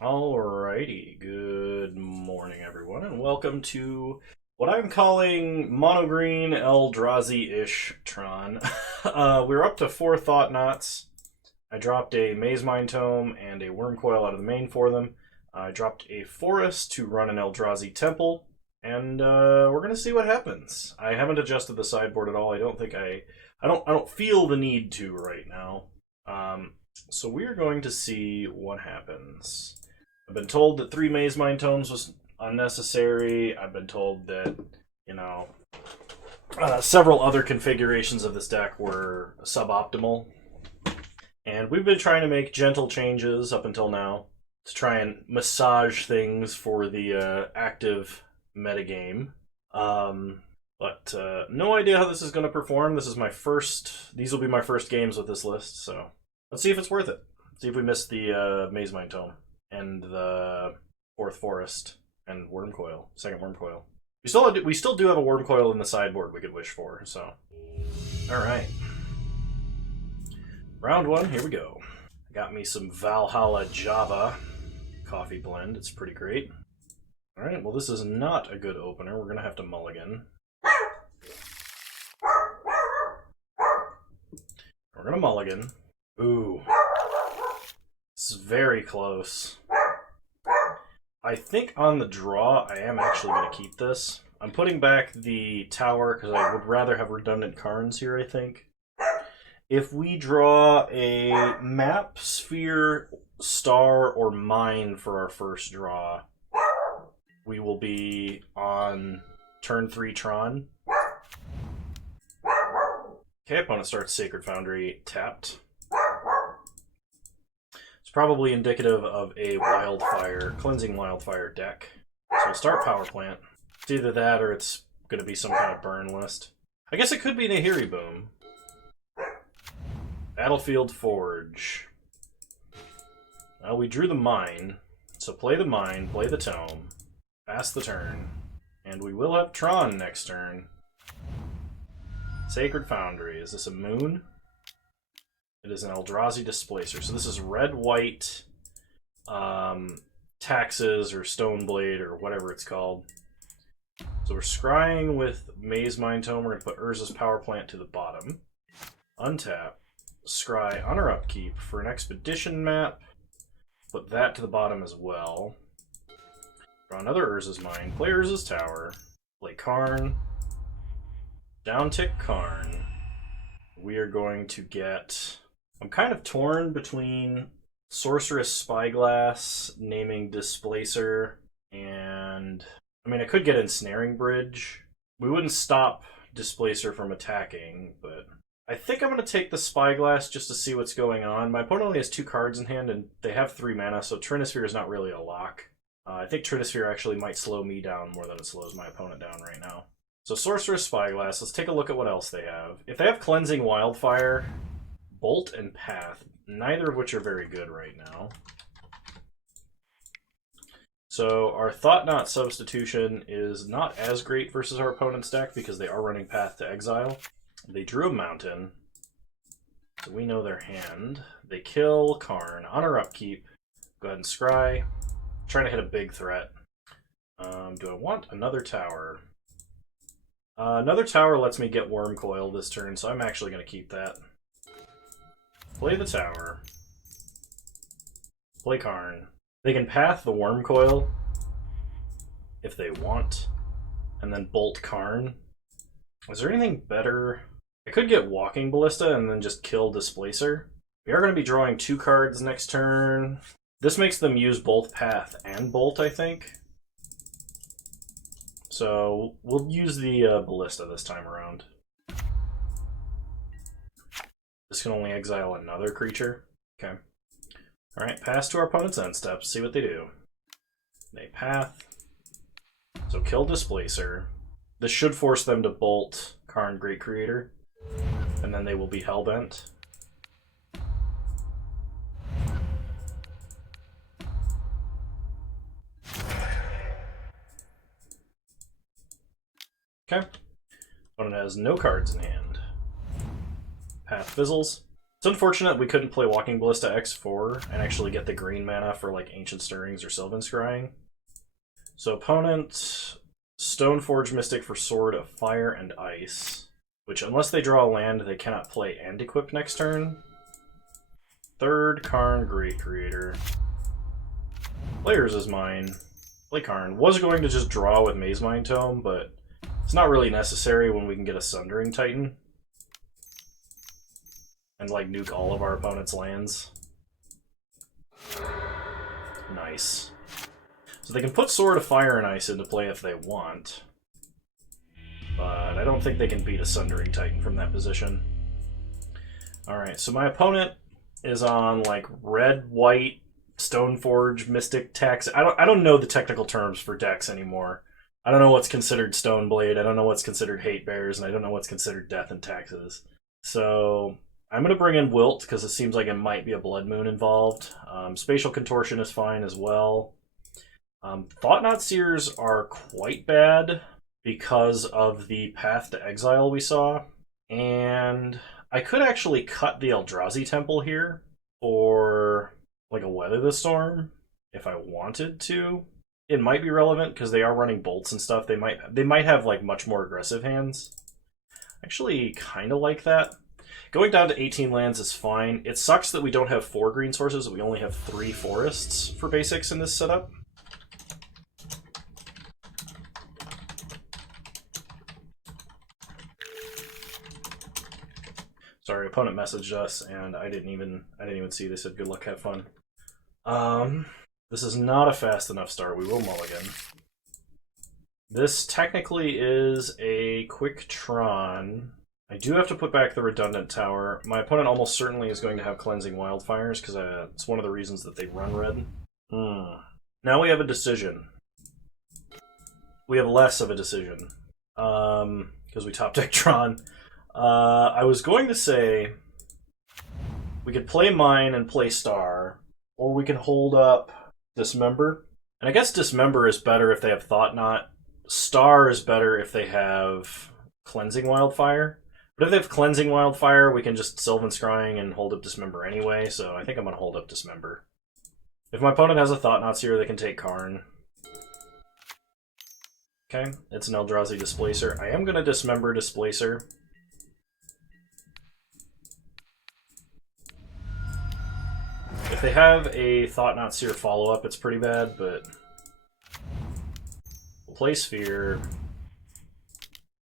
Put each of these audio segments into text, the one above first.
Alrighty, good morning everyone, and welcome to what I'm calling Monogreen Eldrazi-ish Tron. We're up to 4 Though-Knots. I dropped a Maze Mine Tome and a Worm Coil out of the main for them. I dropped a Forest to run an Eldrazi Temple, and we're gonna see what happens. I haven't adjusted the sideboard at all. I don't feel the need to right now. So we're going to see what happens. I've been told that 3 Maze Mine Tomes was unnecessary. I've been told that, several other configurations of this deck were suboptimal. And we've been trying to make gentle changes up until now to try and massage things for the active metagame. But no idea how this is going to perform. These will be my first games with this list, so let's see if it's worth it. See if we miss the Maze Mine Tome and the 4th Forest and Worm Coil, 2nd Worm Coil. We still do have a Worm Coil in the sideboard we could wish for, so. Alright. Round 1, here we go. I got me some Valhalla Java coffee blend. It's pretty great. Alright, well this is not a good opener. We're going to have to mulligan. We're going to mulligan. Ooh. This is very close. I think on the draw, I am actually going to keep this. I'm putting back the tower because I would rather have redundant Karns here, I think. If we draw a map, sphere, star, or mine for our first draw, we will be on turn 3 Tron. Okay, opponent starts Sacred Foundry tapped. It's probably indicative of a cleansing wildfire deck. So we'll start Power Plant. It's either that or it's going to be some kind of burn list. I guess it could be Nahiri Boom. Battlefield Forge. Well, we drew the mine, so play the mine, play the tome, pass the turn, and we will have Tron next turn. Sacred Foundry. Is this a moon? It is an Eldrazi Displacer. So this is red-white Taxes or Stoneblade or whatever it's called. So we're scrying with Maze Mine Tome. We're going to put Urza's Power Plant to the bottom. Untap. Scry on our upkeep for an Expedition map. Put that to the bottom as well. Draw another Urza's Mine. Play Urza's Tower. Play Karn. Downtick Karn. We are going to get... I'm kind of torn between Sorceress Spyglass, naming Displacer, and... I mean, I could get Ensnaring Bridge. We wouldn't stop Displacer from attacking, but... I think I'm going to take the Spyglass just to see what's going on. My opponent only has 2 cards in hand, and they have 3 mana, so Trinisphere is not really a lock. I think Trinisphere actually might slow me down more than it slows my opponent down right now. So Sorceress Spyglass, let's take a look at what else they have. If they have Cleansing Wildfire, Bolt, and Path, neither of which are very good right now. So our Though-Knot substitution is not as great versus our opponent's deck because they are running Path to Exile. They drew a Mountain, so we know their hand. They kill Karn on our upkeep. Go ahead and scry. Trying to hit a big threat. Do I want another tower? Another tower lets me get Worm Coil this turn, so I'm actually going to keep that. Play the tower. Play Karn. They can path the Worm Coil if they want, and then bolt Karn. Is there anything better? I could get Walking Ballista and then just kill Displacer. We are going to be drawing 2 cards next turn. This makes them use both Path and Bolt, I think. So we'll use the Ballista this time around. This can only exile another creature. Okay. Alright, pass to our opponent's end steps, see what they do. They path. So kill Displacer. This should force them to bolt Karn Great Creator. And then they will be Hellbent. Okay. Opponent has no cards in hand. Path fizzles. It's unfortunate we couldn't play Walking Ballista X4 and actually get the green mana for like Ancient Stirrings or Sylvan Scrying. So opponent, Stoneforge Mystic for Sword of Fire and Ice, which unless they draw a land, they cannot play and equip next turn. Third, Karn, Great Creator. Players is mine. Play Karn. Was going to just draw with Maze Mind Tome, but it's not really necessary when we can get a Sundering Titan. And like nuke all of our opponent's lands. Nice. So they can put Sword of Fire and Ice into play if they want. But I don't think they can beat a Sundering Titan from that position. Alright, so my opponent is on like red, white, Stoneforge, Mystic, Tax. I don't know the technical terms for decks anymore. I don't know what's considered Stoneblade, I don't know what's considered Hate Bears, and I don't know what's considered Death and Taxes. So I'm going to bring in Wilt, because it seems like it might be a Blood Moon involved. Spatial Contortion is fine as well. Though-Knot Seers are quite bad because of the Path to Exile we saw. And I could actually cut the Eldrazi Temple here for like a Weather the Storm if I wanted to. It might be relevant because they are running bolts and stuff. They might have like much more aggressive hands. Actually kind of like that. Going down to 18 lands is fine. It sucks that we don't have 4 green sources. We only have 3 forests for basics in this setup. Sorry, opponent messaged us and I didn't even see. They said good luck, have fun. This is not a fast enough start. We will mulligan. This technically is a quick Tron. I do have to put back the redundant tower. My opponent almost certainly is going to have Cleansing Wildfires, because it's one of the reasons that they run red. Now we have a decision. We have less of a decision. Because we top deck Tron. I was going to say we could play Mine and play Star, or we can hold up Dismember. And I guess Dismember is better if they have Thoughtnot. Star is better if they have Cleansing Wildfire. But if they have Cleansing Wildfire, we can just Sylvan Scrying and hold up Dismember anyway, so I think I'm going to hold up Dismember. If my opponent has a Thoughtnot Seer, they can take Karn. Okay, it's an Eldrazi Displacer. I am going to Dismember Displacer. If they have a Thoughtnot Seer follow-up, it's pretty bad, but we'll play Sphere.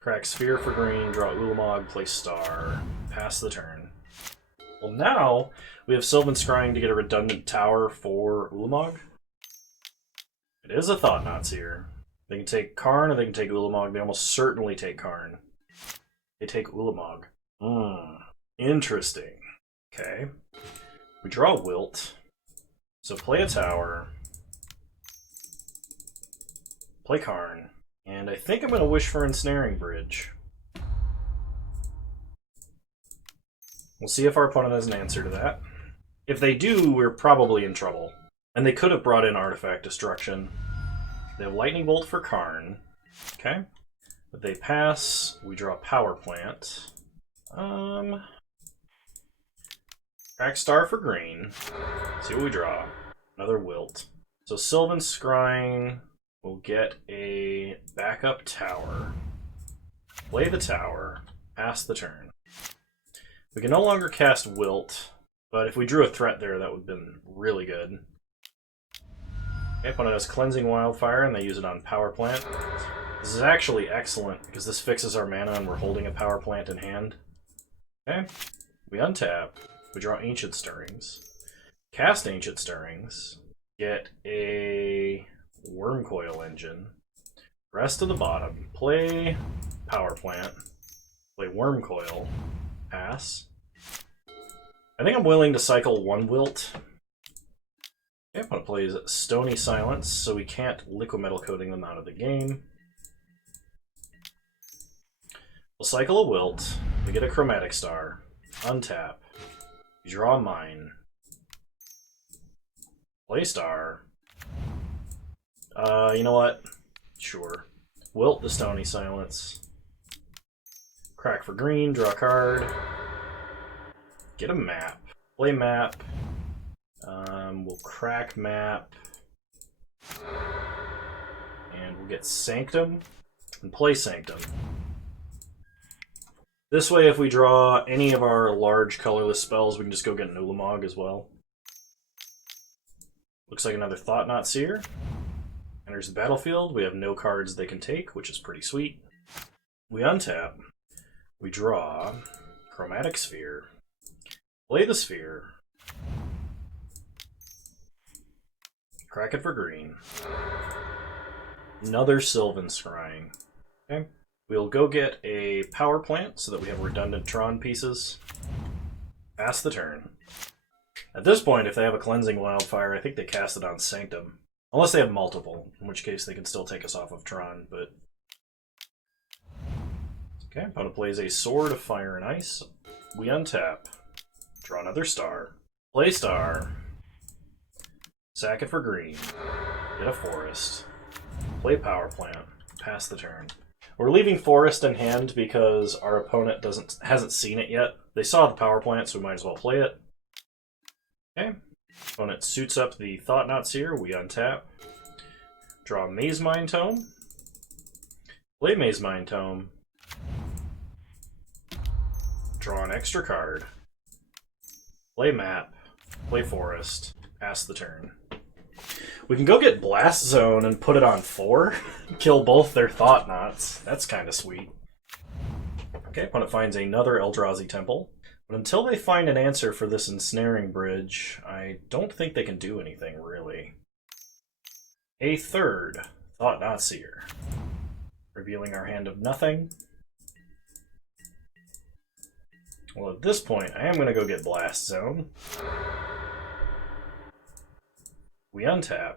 Crack Sphere for green, draw Ulamog, play Star, pass the turn. Well, now we have Sylvan Scrying to get a redundant tower for Ulamog. It is a Thoughtnot Seer. They can take Karn or they can take Ulamog. They almost certainly take Karn. They take Ulamog. Interesting. Okay. We draw Wilt. So play a tower. Play Karn. And I think I'm going to wish for Ensnaring Bridge. We'll see if our opponent has an answer to that. If they do, we're probably in trouble. And they could have brought in Artifact Destruction. They have Lightning Bolt for Karn. Okay. But they pass. We draw Power Plant. Crack Star for green. See what we draw. Another Wilt. So Sylvan Scrying will get a backup tower. Play the tower. Pass the turn. We can no longer cast Wilt, but if we drew a threat there, that would have been really good. Okay, opponent has Cleansing Wildfire, and they use it on Power Plant. This is actually excellent, because this fixes our mana, and we're holding a Power Plant in hand. Okay, we untap. We draw Ancient Stirrings. Cast Ancient Stirrings. Get a Wormcoil Engine. Rest to the bottom. Play Power Plant. Play Wormcoil. Pass. I think I'm willing to cycle one Wilt. Okay, opponent plays Stony Silence, so we can't Liquid Metal Coating them out of the game. We'll cycle a Wilt. We get a Chromatic Star. Untap. We draw Mine. Play Star. You know what? Sure. Wilt the Stony Silence. Crack for green, draw a card. get a map. Play map. We'll crack map. And we'll get Sanctum and play Sanctum. This way, if we draw any of our large colorless spells, we can just go get an Ulamog as well. Looks like another Though-Knot Seer. Enters the battlefield. We have no cards they can take, which is pretty sweet. We untap. We draw Chromatic Sphere. Play the Sphere. Crack it for green. Another Sylvan Scrying. Okay. We'll go get a power plant so that we have redundant Tron pieces. Pass the turn. At this point, if they have a Cleansing Wildfire, I think they cast it on Sanctum. Unless they have multiple, in which case they can still take us off of Tron, but... Okay, opponent plays a Sword of Fire and Ice. We untap. Draw another star. Play star. Sack it for green. Get a forest. Play power plant. Pass the turn. We're leaving forest in hand because our opponent hasn't seen it yet. They saw the power plant, so we might as well play it. Okay. Opponent suits up the Though-Knot Seer. We untap. Draw Maze Mind Tome. Play Maze Mind Tome. Draw an extra card. Play map. Play forest. Pass the turn. We can go get Blast Zone and put it on 4. Kill both their Though-Knots. That's kind of sweet. Okay, opponent finds another Eldrazi Temple. But until they find an answer for this Ensnaring Bridge, I don't think they can do anything, really. A third Though-Knot Seer. Revealing our hand of nothing. Well, at this point, I am going to go get Blast Zone. We untap.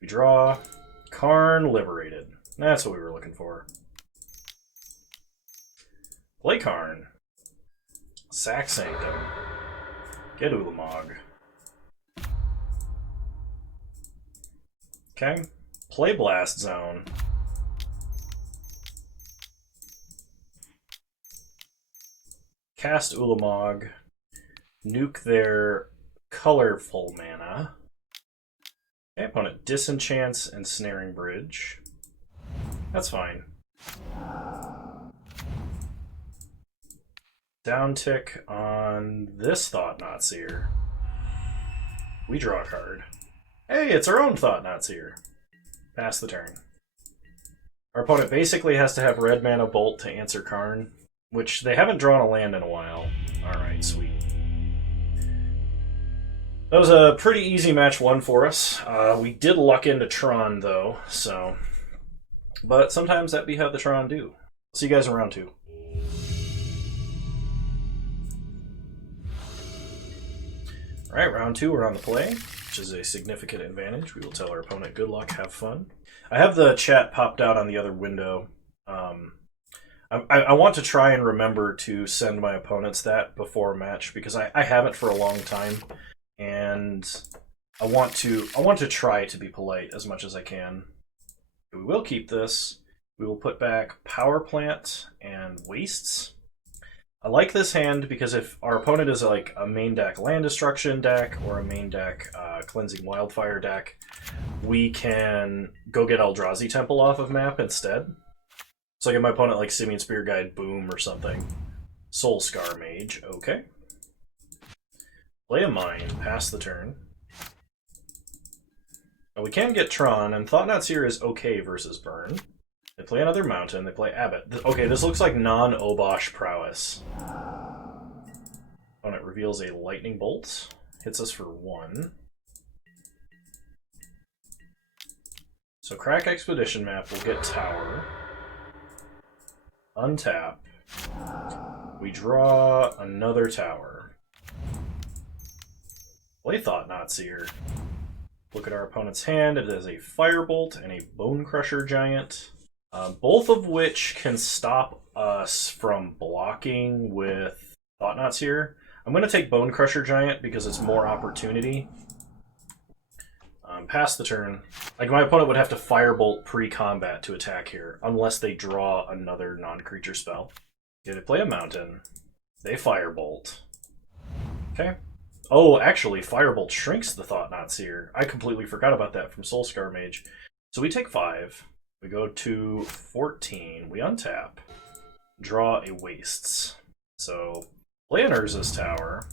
We draw Karn Liberated. That's what we were looking for. Play Karn. Sack Sanctum. Get Ulamog. Okay. Play Blast Zone. Cast Ulamog. Nuke their colorful mana. Okay, opponent disenchants Ensnaring Bridge. That's fine. Down tick on this Though-Knot Seer. We draw a card. Hey, it's our own Though-Knot Seer. Pass the turn. Our opponent basically has to have red mana Bolt to answer Karn, which they haven't drawn a land in a while. Alright, sweet. That was a pretty easy match 1 for us. We did luck into Tron, though, so... But sometimes that be how the Tron do. See you guys in round 2. Alright, round 2, we're on the play, which is a significant advantage. We will tell our opponent good luck, have fun. I have the chat popped out on the other window. I want to try and remember to send my opponents that before a match, because I haven't for a long time. And I want to try to be polite as much as I can. We will keep this. We will put back Power Plant and Wastes. I like this hand because if our opponent is like a main deck Land Destruction deck or a main deck Cleansing Wildfire deck, we can go get Eldrazi Temple off of map instead. So like if my opponent like Simian Spear Guide Boom or something. Soul Scar Mage, okay. Play a Mind, pass the turn. Now we can get Tron, and Though-Knot Seer is okay versus Burn. They play another Mountain, they play Abbot. Okay, this looks like non-Obosh prowess. Opponent reveals a Lightning Bolt, hits us for 1. So crack Expedition Map, we'll get Tower. Untap. We draw another Tower. Play Though-Knot Seer. Look at our opponent's hand. It is a Firebolt and a Bone Crusher Giant. Both of which can stop us from blocking with Though-Knot Seer. I'm going to take Bone Crusher Giant because it's more opportunity. Pass the turn. Like my opponent would have to Firebolt pre-combat to attack here, unless they draw another non-creature spell. Okay, they play a Mountain. They Firebolt. Okay. Oh, actually, Firebolt shrinks the Though-Knot Seer. I completely forgot about that from Soulscar Mage. So we take 5. We go to 14. We untap. Draw a Wastes. So play an Urza's Tower.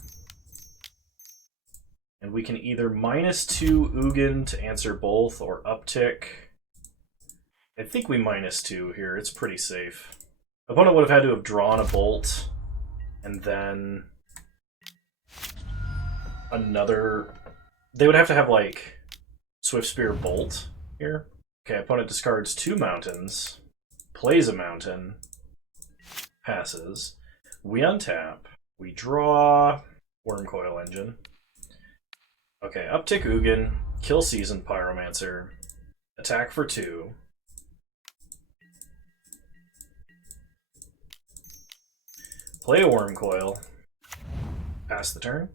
And we can either -2 Ugin to answer both or uptick. I think we -2 here. It's pretty safe. Opponent would have had to have drawn a bolt and then another. They would have to have like Swift Spear Bolt here. Okay, opponent discards 2 mountains, plays a mountain, passes. We untap. We draw Wormcoil Engine. Okay, uptick Ugin, kill Seasoned Pyromancer, attack for 2. Play a Wormcoil, pass the turn.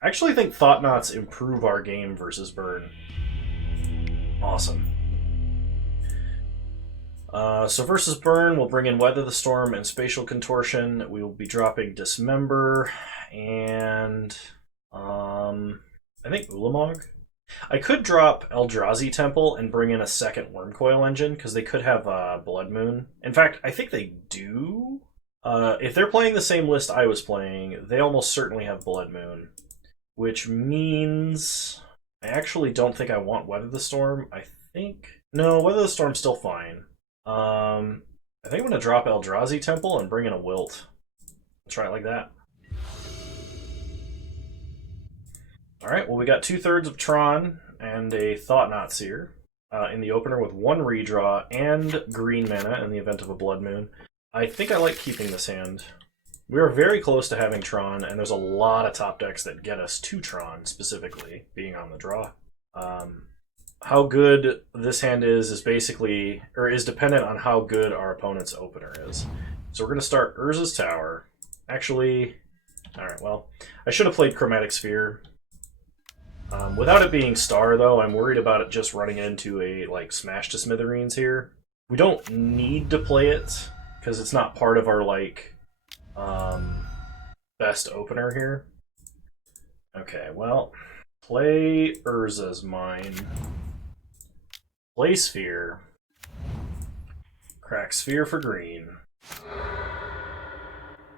I actually think Though-Knots improve our game versus Burn. Awesome. So versus Burn, we'll bring in Weather the Storm and Spatial Contortion. We will be dropping Dismember and I think Ulamog. I could drop Eldrazi Temple and bring in a second Wormcoil Engine because they could have Blood Moon. In fact, I think they do. If they're playing the same list I was playing, they almost certainly have Blood Moon, which means I actually don't think I want Weather the Storm. No, Weather the Storm's still fine. I think I'm going to drop Eldrazi Temple and bring in a Wilt. Let's try it like that. Alright, well we got 2/3 of Tron and a Though-Knot Seer in the opener with 1 redraw and green mana in the event of a Blood Moon. I think I like keeping this hand. We are very close to having Tron, and there's a lot of top decks that get us to Tron, specifically, being on the draw. How good this hand is basically, or is dependent on how good our opponent's opener is. So we're going to start Urza's Tower. Actually, alright, well, I should have played Chromatic Sphere. Without it being Star, though, I'm worried about it just running into a, like, Smash to Smithereens here. We don't need to play it, because it's not part of our, like, best opener here. Okay, well, play Urza's Mine. Play Sphere. Crack Sphere for green.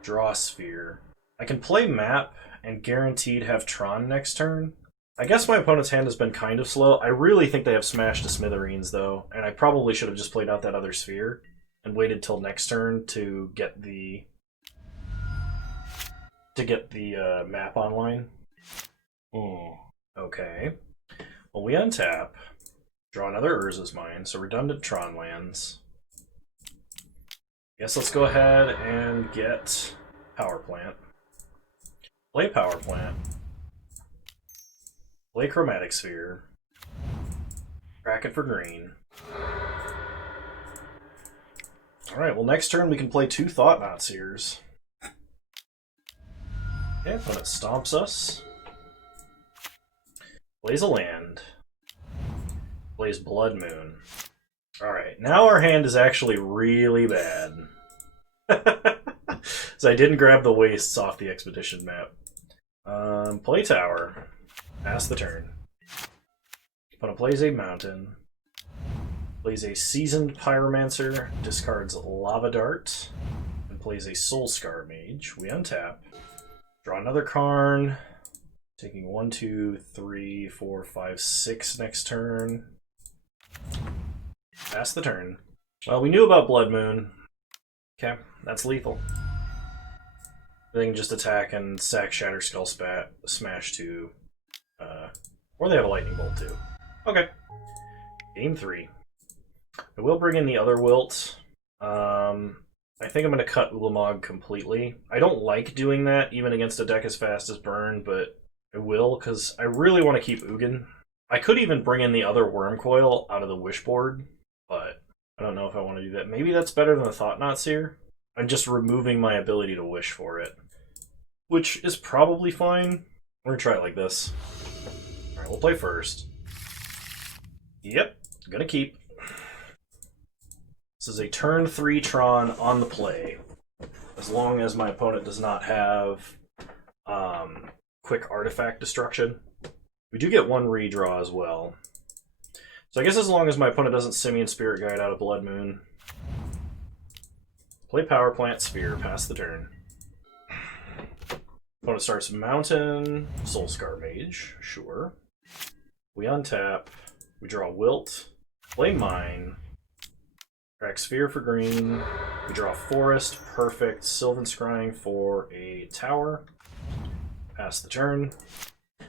Draw Sphere. I can play Map and guaranteed have Tron next turn. I guess my opponent's hand has been kind of slow. I really think they have Smash to Smithereens, though, and I probably should have just played out that other Sphere and waited till next turn to get the map online. Okay. Well, we untap. Draw another Urza's Mine, so redundant Tron lands. Guess let's go ahead and get Power Plant. Play Power Plant. Play Chromatic Sphere. Crack it for green. Alright, well next turn we can play 2 Though-Knot Seers. Okay, opponent stomps us. Plays a land. Plays Blood Moon. Alright, now our hand is actually really bad. So I didn't grab the wastes off the expedition map. Play Tower. Pass the turn. Opponent plays a mountain. Plays a Seasoned Pyromancer. Discards Lava Dart. And plays a Soulscar Mage. We untap. Draw another Karn. Taking 1, 2, 3, 4, 5, 6 next turn. Pass the turn. Well, we knew about Blood Moon. Okay, that's lethal. They can just attack and sack Shatter Skull Smash to... or they have a Lightning Bolt too. Okay. Game 3. I will bring in the other Wilt. I think I'm going to cut Ulamog completely. I don't like doing that, even against a deck as fast as Burn, but I will, because I really want to keep Ugin. I could even bring in the other Wormcoil out of the Wishboard, but I don't know if I want to do that. Maybe that's better than the Though-Knot Seer. I'm just removing my ability to wish for it, which is probably fine. We're going to try it like this. Alright, we'll play first. Yep, gonna keep. This is a turn 3 Tron on the play. As long as my opponent does not have quick artifact destruction. We do get one redraw as well. So I guess as long as my opponent doesn't Simian Spirit Guide out of Blood Moon. Play Power Plant Sphere, pass the turn. Opponent starts Mountain, Soulscar Mage, sure. We untap, we draw Wilt, play Mine, crack Sphere for green, we draw Forest, perfect, Sylvan Scrying for a tower, pass the turn.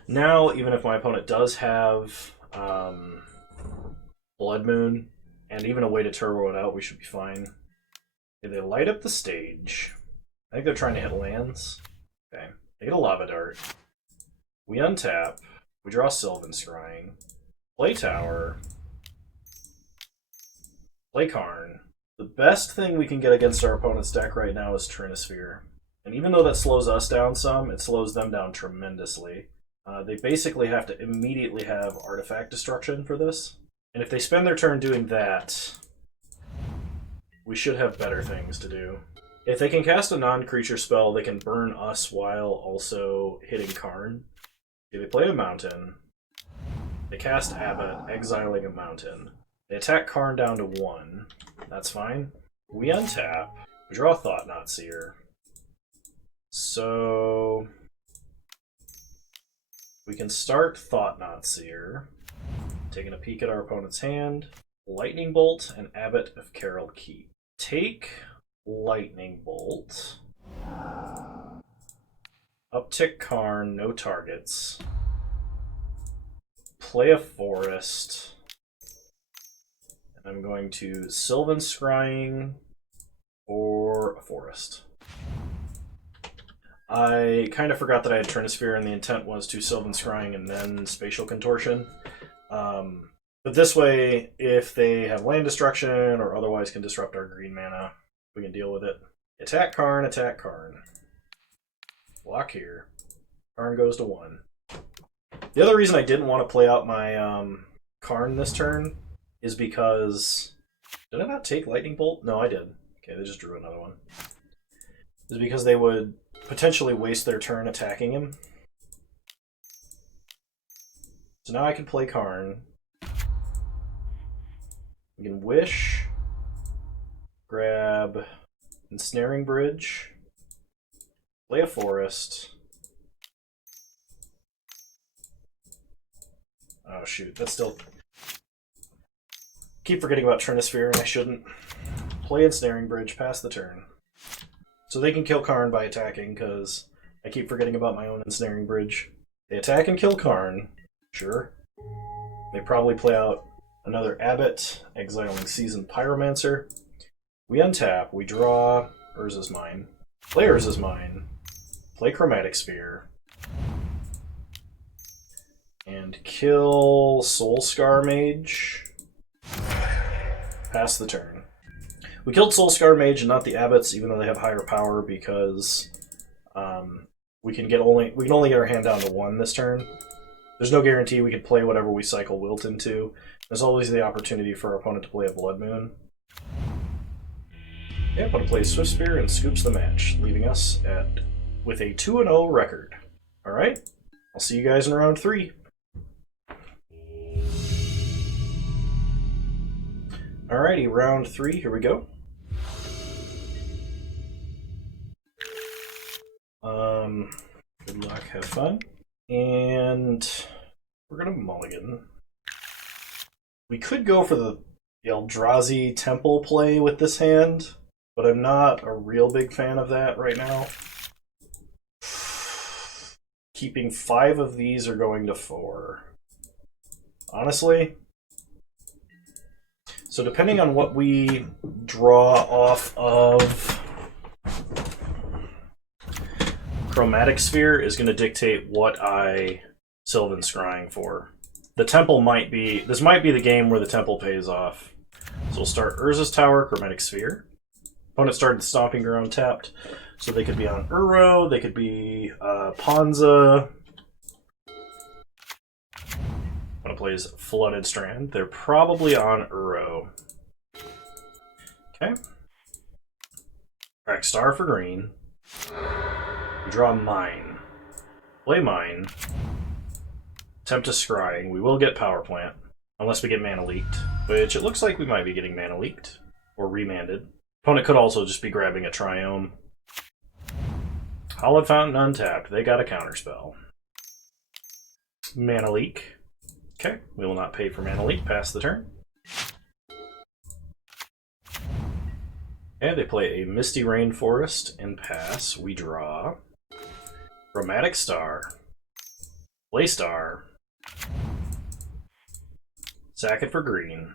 Now, even if my opponent does have Blood Moon, and even a way to turbo it out, we should be fine. Okay, they light up the stage. I think they're trying to hit lands. Okay, they get a Lava Dart. We untap, we draw Sylvan Scrying, play Tower, play Karn. The best thing we can get against our opponent's deck right now is Trinisphere. And even though that slows us down some, it slows them down tremendously. They basically have to immediately have artifact destruction for this. And if they spend their turn doing that, we should have better things to do. If they can cast a non-creature spell, they can burn us while also hitting Karn. Okay, they play a mountain. They cast Abbot, exiling a mountain. They attack Karn down to 1. That's fine. We untap. We draw Though-Knot Seer. So we can start Thoughtknot Seer, taking a peek at our opponent's hand. Lightning Bolt and Abbot of Carol Keep. Take Lightning Bolt. Uptick Karn, no targets. Play a Forest. And I'm going to Sylvan Scrying or a Forest. I kind of forgot that I had Trinisphere and the intent was to Sylvan Scrying and then Spatial Contortion. But this way, if they have land destruction or otherwise can disrupt our green mana, we can deal with it. Attack Karn, attack Karn. Block here. Karn goes to 1. The other reason I didn't want to play out my Karn this turn is because... Did I not take Lightning Bolt? No, I did. Okay, they just drew another one. Is because they would potentially waste their turn attacking him. So now I can play Karn. We can Wish, grab Ensnaring Bridge, play a Forest. Oh shoot, that's still... Keep forgetting about Trinisphere and I shouldn't. Play Ensnaring Bridge, pass the turn. So they can kill Karn by attacking, because I keep forgetting about my own Ensnaring Bridge. They attack and kill Karn, sure. They probably play out another Abbot, exiling Seasoned Pyromancer. We untap, we draw Urza's Mine, play Urza's Mine, play Chromatic Sphere, and kill Soulscar Mage. Pass the turn. We killed Soulscar Mage and not the Abbots, even though they have higher power, because we can only get our hand down to 1 this turn. There's no guarantee we could play whatever we cycle Wilt into. There's always the opportunity for our opponent to play a Blood Moon. Yeah, opponent plays Swift Spear and scoops the match, leaving us with a 2-0 record. Alright, I'll see you guys in round 3. Alrighty, round 3, here we go. Good luck, have fun. And we're gonna mulligan. We could go for the Eldrazi Temple play with this hand, but I'm not a real big fan of that right now. Keeping 5 of these or going to 4. Honestly. So depending on what we draw off of Chromatic Sphere is going to dictate what I Sylvan Scrying for. The Temple might be... This might be the game where the Temple pays off. So we'll start Urza's Tower, Chromatic Sphere. Opponent started Stomping Ground tapped, so they could be on Uro, they could be Ponza. Opponent plays Flooded Strand. They're probably on Uro. Okay. Crack Star for green. We draw Mine. Play mine. Attempt to scrying. We will get power plant. Unless we get mana leaked. Which it looks like we might be getting mana leaked. Or remanded. Opponent could also just be grabbing a Triome. Hallowed Fountain untapped. They got a counterspell. Mana leak. Okay, we will not pay for mana leak. Pass the turn. And they play a Misty Rainforest and pass. We draw. Chromatic Star. Play Star. Sack it for green.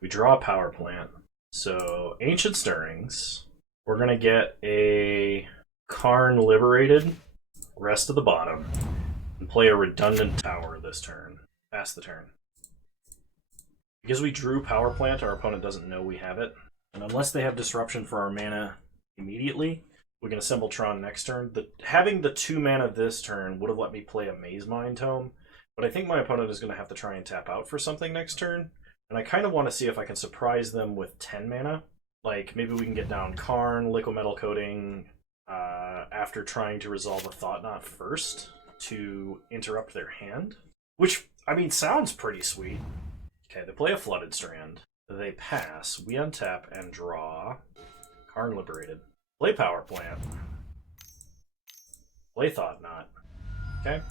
We draw a power plant. So, Ancient Stirrings. We're going to get a Karn Liberated, rest of the bottom, and play a redundant tower this turn. Pass the turn. Because we drew power plant, our opponent doesn't know we have it. And unless they have disruption for our mana immediately, we can assemble Tron next turn. Having the 2 mana this turn would have let me play a Maze Mind Tome, but I think my opponent is going to have to try and tap out for something next turn. And I kind of want to see if I can surprise them with 10 mana. Like, maybe we can get down Karn, Liquid Metal Coating, after trying to resolve a Though-Knot first to interrupt their hand. Which, I mean, sounds pretty sweet. Okay, they play a Flooded Strand. They pass. We untap and draw. Karn Liberated. Play Power Plant. Play Though-Knot. Okay.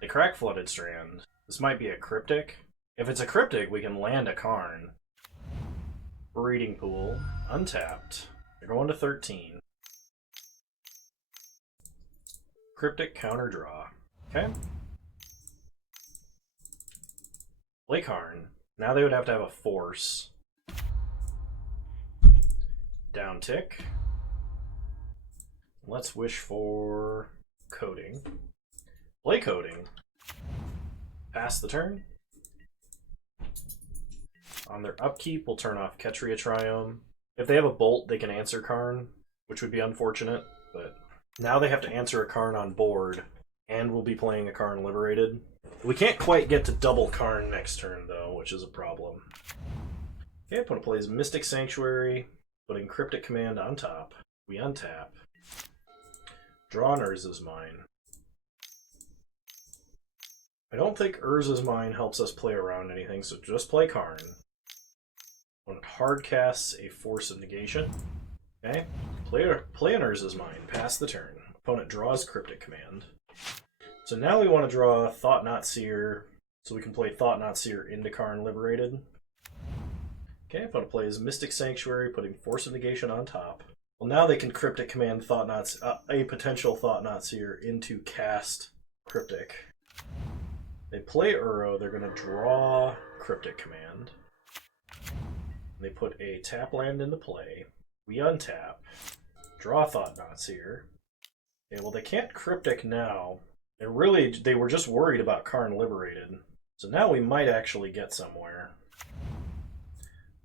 They crack Flooded Strand. This might be a Cryptic. If it's a Cryptic, we can land a Karn. Breeding Pool. Untapped. They're going to 13. Cryptic counter draw. Okay. Play Karn. Now they would have to have a force. Down tick. Let's wish for Coding. Play Coding. Pass the turn. On their upkeep, we'll turn off Ketria Triome. If they have a Bolt, they can answer Karn, which would be unfortunate, but now they have to answer a Karn on board, and we'll be playing a Karn Liberated. We can't quite get to double Karn next turn, though, which is a problem. Okay, opponent plays Mystic Sanctuary, putting Cryptic Command on top. We untap. Draw an Urza's Mine. I don't think Urza's Mine helps us play around anything, so just play Karn. Opponent hard casts a Force of Negation. Okay, play an Urza's Mine. Pass the turn. Opponent draws Cryptic Command. So now we want to draw Though-Knot Seer, so we can play Though-Knot Seer into Karn Liberated. Okay, opponent plays Mystic Sanctuary, putting Force of Negation on top. Well, now they can Cryptic Command a potential Though-Knot Seer into cast Cryptic. They play Uro, they're going to draw Cryptic Command. They put a tap land into play. We untap. Draw Though-Knot Seer. Okay, well they can't Cryptic now. They were just worried about Karn Liberated. So now we might actually get somewhere.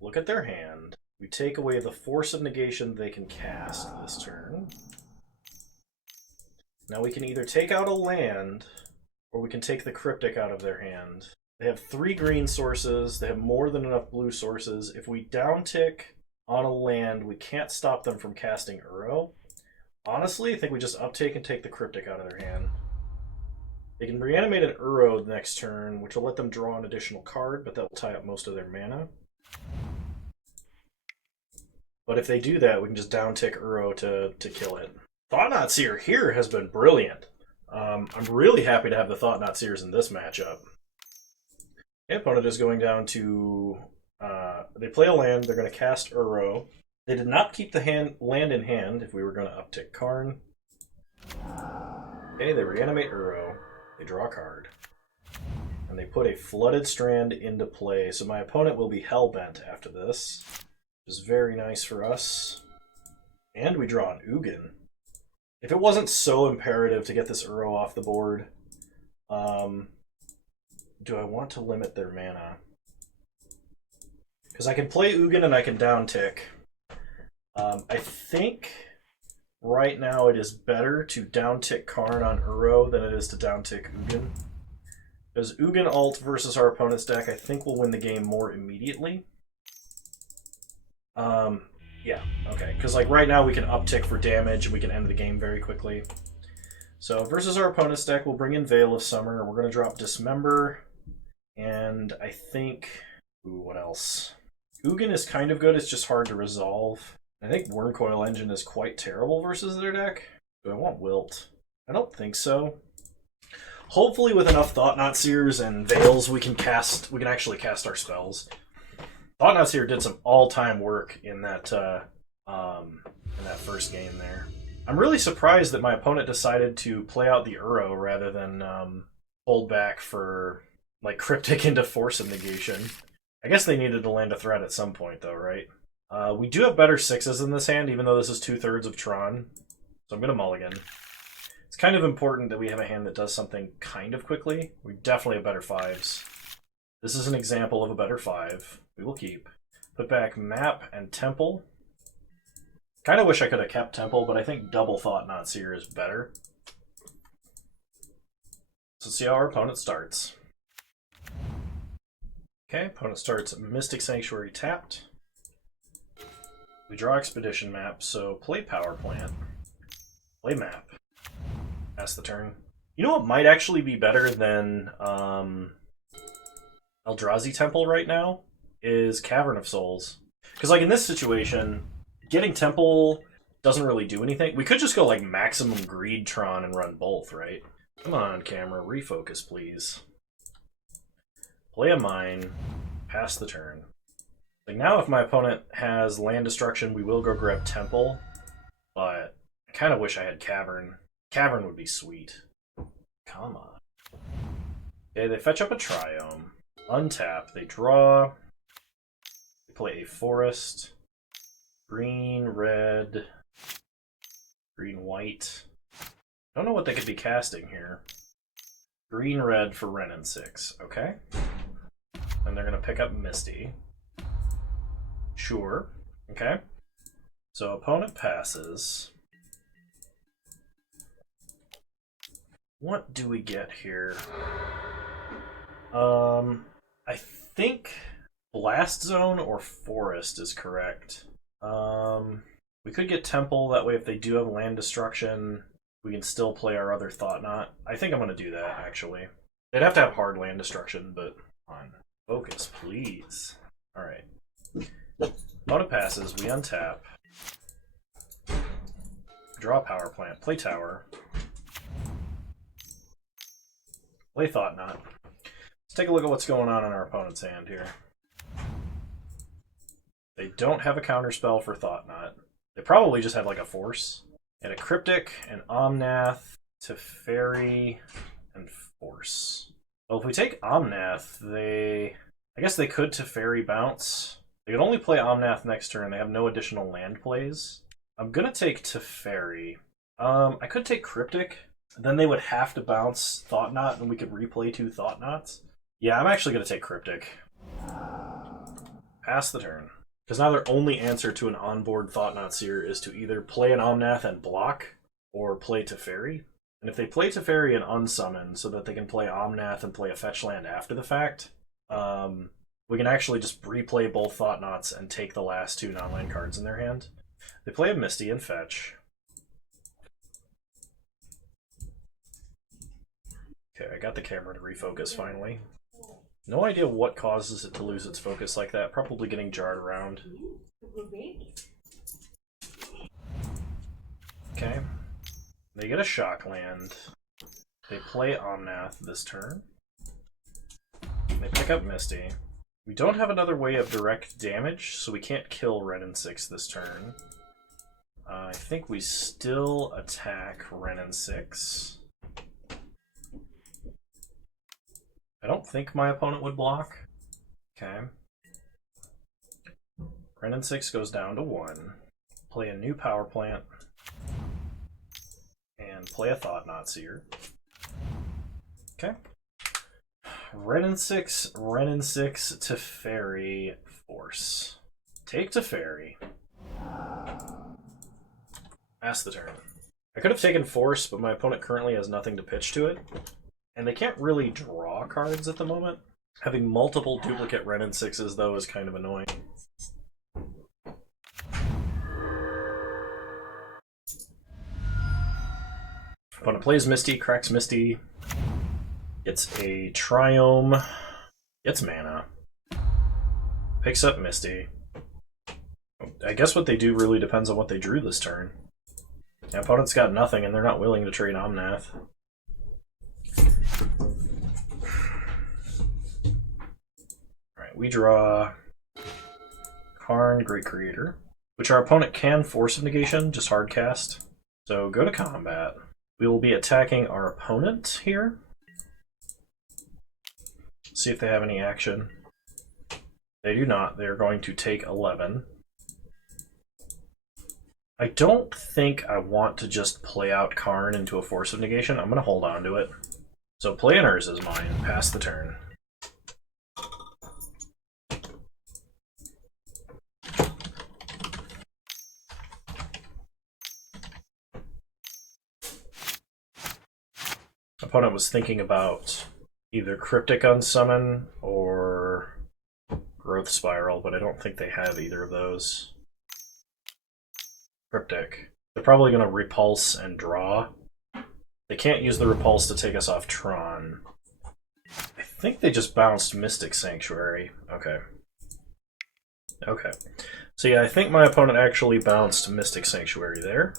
Look at their hand. We take away the Force of Negation they can cast this turn. Now we can either take out a land, or we can take the Cryptic out of their hand. They have 3 green sources. They have more than enough blue sources. If we downtick on a land, we can't stop them from casting Uro. Honestly, I think we just uptake and take the Cryptic out of their hand. They can reanimate an Uro next turn, which will let them draw an additional card, but that will tie up most of their mana. But if they do that, we can just downtick Uro to kill it. Though-Knot Seer here has been brilliant. I'm really happy to have the Though-Knot Seers in this matchup. The opponent is going down to... they play a land, they're going to cast Uro. They did not keep the land in hand if we were going to uptick Karn. Okay, they reanimate Uro. They draw a card. And they put a Flooded Strand into play, so my opponent will be Hellbent after this. Which is very nice for us. And we draw an Ugin. If it wasn't so imperative to get this Uro off the board, do I want to limit their mana? Because I can play Ugin and I can downtick. I think right now it is better to downtick Karn on Uro than it is to downtick Ugin. Because Ugin ult versus our opponent's deck, I think will win the game more immediately. Yeah, okay. Because like right now we can uptick for damage and we can end the game very quickly. So versus our opponent's deck, we'll bring in Veil of Summer. We're going to drop Dismember. And I think... Ooh, what else? Ugin is kind of good, it's just hard to resolve. I think Wurmcoil Engine is quite terrible versus their deck. Do I want Wilt? I don't think so. Hopefully with enough Though-Knot Seers and Veils we can actually cast our spells. Though-Knot Seer did some all-time work in that first game there. I'm really surprised that my opponent decided to play out the Uro rather than hold back for like Cryptic into Force of Negation. I guess they needed to land a threat at some point though, right? We do have better 6s in this hand, even though this is 2/3 of Tron. So I'm going to mulligan. It's kind of important that we have a hand that does something kind of quickly. We definitely have better 5s. This is an example of a better 5. We will keep. Put back Map and Temple. Kind of wish I could have kept Temple, but I think double Though-Knot Seer is better. So let's see how our opponent starts. Okay, opponent starts Mystic Sanctuary tapped. We draw Expedition Map, so play Power Plant. Play Map. Pass the turn. You know what might actually be better than Eldrazi Temple right now? Is Cavern of Souls. Because like in this situation, getting Temple doesn't really do anything. We could just go like Maximum Greed Tron and run both, right? Come on, camera. Refocus, please. Play a Mine. Pass the turn. Like now if my opponent has land destruction, we will go grab Temple. But I kind of wish I had Cavern. Cavern would be sweet. Come on. Okay, they fetch up a Triome. Untap. They draw. They play a Forest. Green, red, green, white. Don't know what they could be casting here. Green, red for Wrenn and 6. Okay. And they're going to pick up Misty. Sure. Okay. So opponent passes. What do we get here? I think Blast Zone or Forest is correct. We could get Temple, that way if they do have land destruction, we can still play our other Though-Knot. I think I'm going to do that, actually. They'd have to have hard land destruction, but on. Focus, please. Alright. Opponent passes, we untap. Draw Power Plant, play Tower. Play Though-Knot. Let's take a look at what's going on in our opponent's hand here. They don't have a counterspell for Though-Knot. They probably just have like a Force. And a Cryptic, an Omnath, Teferi, and Force. Well, if we take Omnath, I guess they could Teferi bounce. They could only play Omnath next turn. They have no additional land plays. I'm gonna take Teferi. I could take Cryptic. Then they would have to bounce Though-Knot, and we could replay 2 Though-Knots. Yeah, I'm actually gonna take Cryptic. Pass the turn. Because now their only answer to an onboard Though-Knot Seer is to either play an Omnath and block, or play Teferi. And if they play Teferi and unsummon, so that they can play Omnath and play a fetch land after the fact, we can actually just replay both Though-Knots and take the last 2 non-land cards in their hand. They play a Misty and fetch. Okay, I got the camera to refocus finally. No idea what causes it to lose its focus like that. Probably getting jarred around. Okay. They get a shock land. They play Omnath this turn. They pick up Misty. We don't have another way of direct damage, so we can't kill Wrenn and 6 this turn. I think we still attack Wrenn and 6. I don't think my opponent would block. Okay. Wrenn and 6 goes down to 1. Play a new Power Plant. And play a Though-Knot Seer. Okay. Wrenn and 6, Teferi, Force. Take Teferi. Pass the turn. I could have taken Force, but my opponent currently has nothing to pitch to it. And they can't really draw cards at the moment. Having multiple duplicate Wrenn and 6s, though, is kind of annoying. Opponent plays Misty, cracks Misty, gets a Triome, gets mana, picks up Misty. I guess what they do really depends on what they drew this turn. The opponent's got nothing and they're not willing to trade Omnath. Alright, we draw Karn, Great Creator, which our opponent can force of negation, just hard cast. So go to combat. We will be attacking our opponent here. See if they have any action. They do not. They're going to take 11. I don't think I want to just play out Karn into a force of negation. I'm going to hold on to it. So Planners is mine. Pass the turn. Opponent was thinking about either Cryptic Unsummon or Growth Spiral, but I don't think they have either of those. Cryptic. They're probably going to Repulse and draw. They can't use the Repulse to take us off Tron. I think they just bounced Mystic Sanctuary. Okay. Okay. So yeah, I think my opponent actually bounced Mystic Sanctuary there.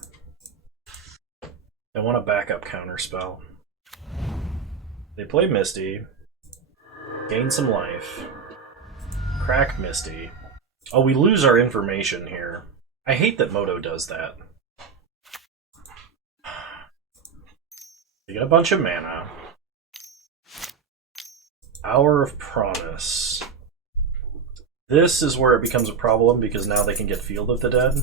They want a backup counterspell. They play Misty, gain some life, crack Misty. Oh, we lose our information here. I hate that Moto does that. They get a bunch of mana. Hour of Promise. This is where it becomes a problem because now they can get Field of the Dead.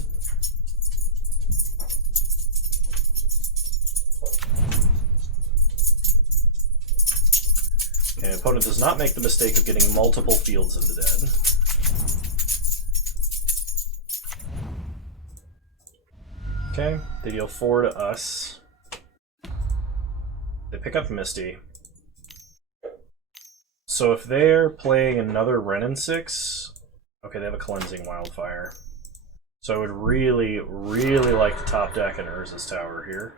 Okay, opponent does not make the mistake of getting multiple Fields of the Dead. Okay, they deal 4 to us. They pick up Misty. So if they're playing another Wrenn 6, okay, they have a Cleansing Wildfire. So I would really, really like to top deck an Urza's Tower here.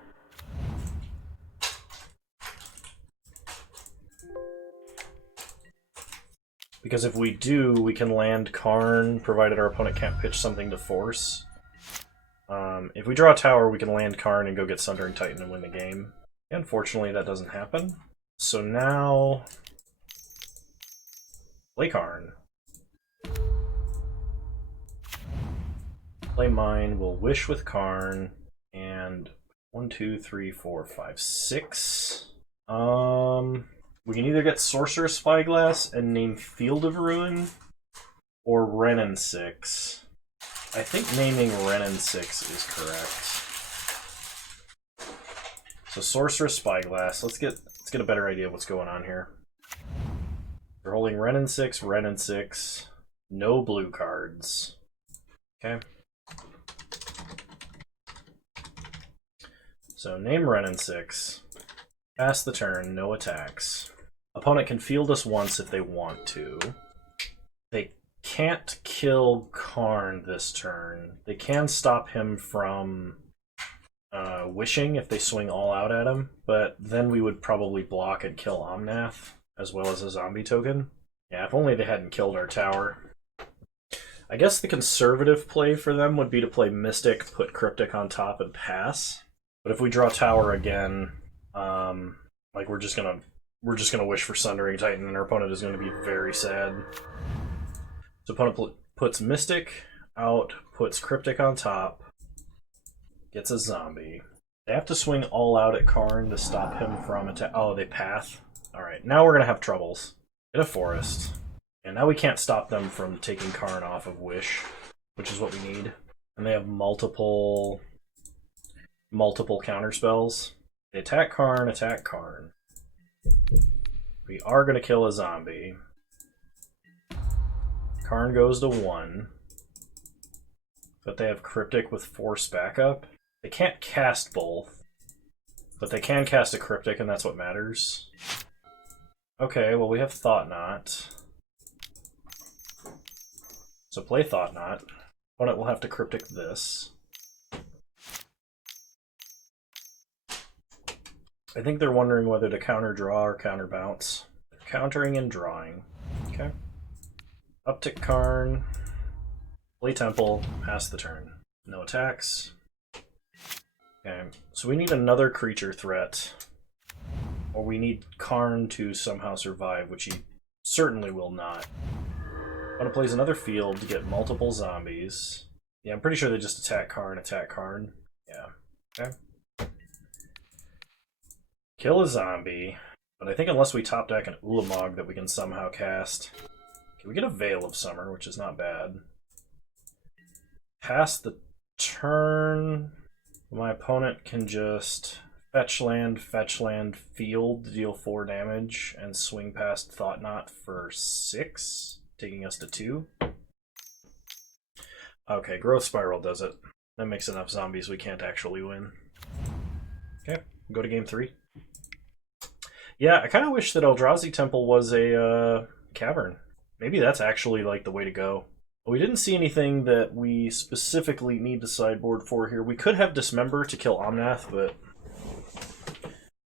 Because if we do, we can land Karn, provided our opponent can't pitch something to force. If we draw a tower, we can land Karn and go get Sundering Titan and win the game. Unfortunately, that doesn't happen. So now... play Karn. Play mine, we'll Wish with Karn, and 1, 2, 3, 4, 5, 6. We can either get Sorcerer's Spyglass and name Field of Ruin, or Wrenn 6. I think naming Wrenn 6 is correct. So Sorcerer's Spyglass. Let's get a better idea of what's going on here. We're holding Wrenn 6, no blue cards. Okay. So name Wrenn 6. Pass the turn, no attacks. Opponent can field us once if they want to. They can't kill Karn this turn. They can stop him from wishing if they swing all out at him, but then we would probably block and kill Omnath, as well as a zombie token. Yeah, if only they hadn't killed our tower. I guess the conservative play for them would be to play Mystic, put Cryptic on top, and pass. But if we draw tower again, like we're just gonna wish for Sundering Titan, and our opponent is gonna be very sad. So opponent puts Mystic out, puts Cryptic on top, gets a zombie. They have to swing all out at Karn to stop him from attack. Oh, they path. Alright, now we're going to have troubles. Get a forest. And now we can't stop them from taking Karn off of Wish, which is what we need. And they have multiple counterspells. They attack Karn, attack Karn. We are going to kill a zombie. Karn goes to 1. But they have Cryptic with Force backup. They can't cast both. But they can cast a Cryptic, and that's what matters. Okay, well we have Though-Knot. So play Though-Knot. Opponent will have to Cryptic this. I think they're wondering whether to counter draw or counter bounce. They're countering and drawing. Okay. Uptick Karn. Play Temple. Pass the turn. No attacks. Okay. So we need another creature threat. Or we need Karn to somehow survive, which he certainly will not. I'm going to place another field to get multiple zombies. Yeah, I'm pretty sure they just attack Karn. Yeah. Okay. Kill a zombie. But I think unless we top deck an Ulamog that we can somehow cast. Okay, we get a Veil of Summer, which is not bad. Pass the turn. My opponent can just fetch land, field, deal 4 damage, and swing past Though-Knot for 6, taking us to 2. Okay, Growth Spiral does it. That makes enough zombies we can't actually win. Okay, go to game 3. Yeah, I kind of wish that Eldrazi Temple was a cavern. Maybe that's actually like the way to go. We didn't see anything that we specifically need to sideboard for here. We could have Dismember to kill Omnath, but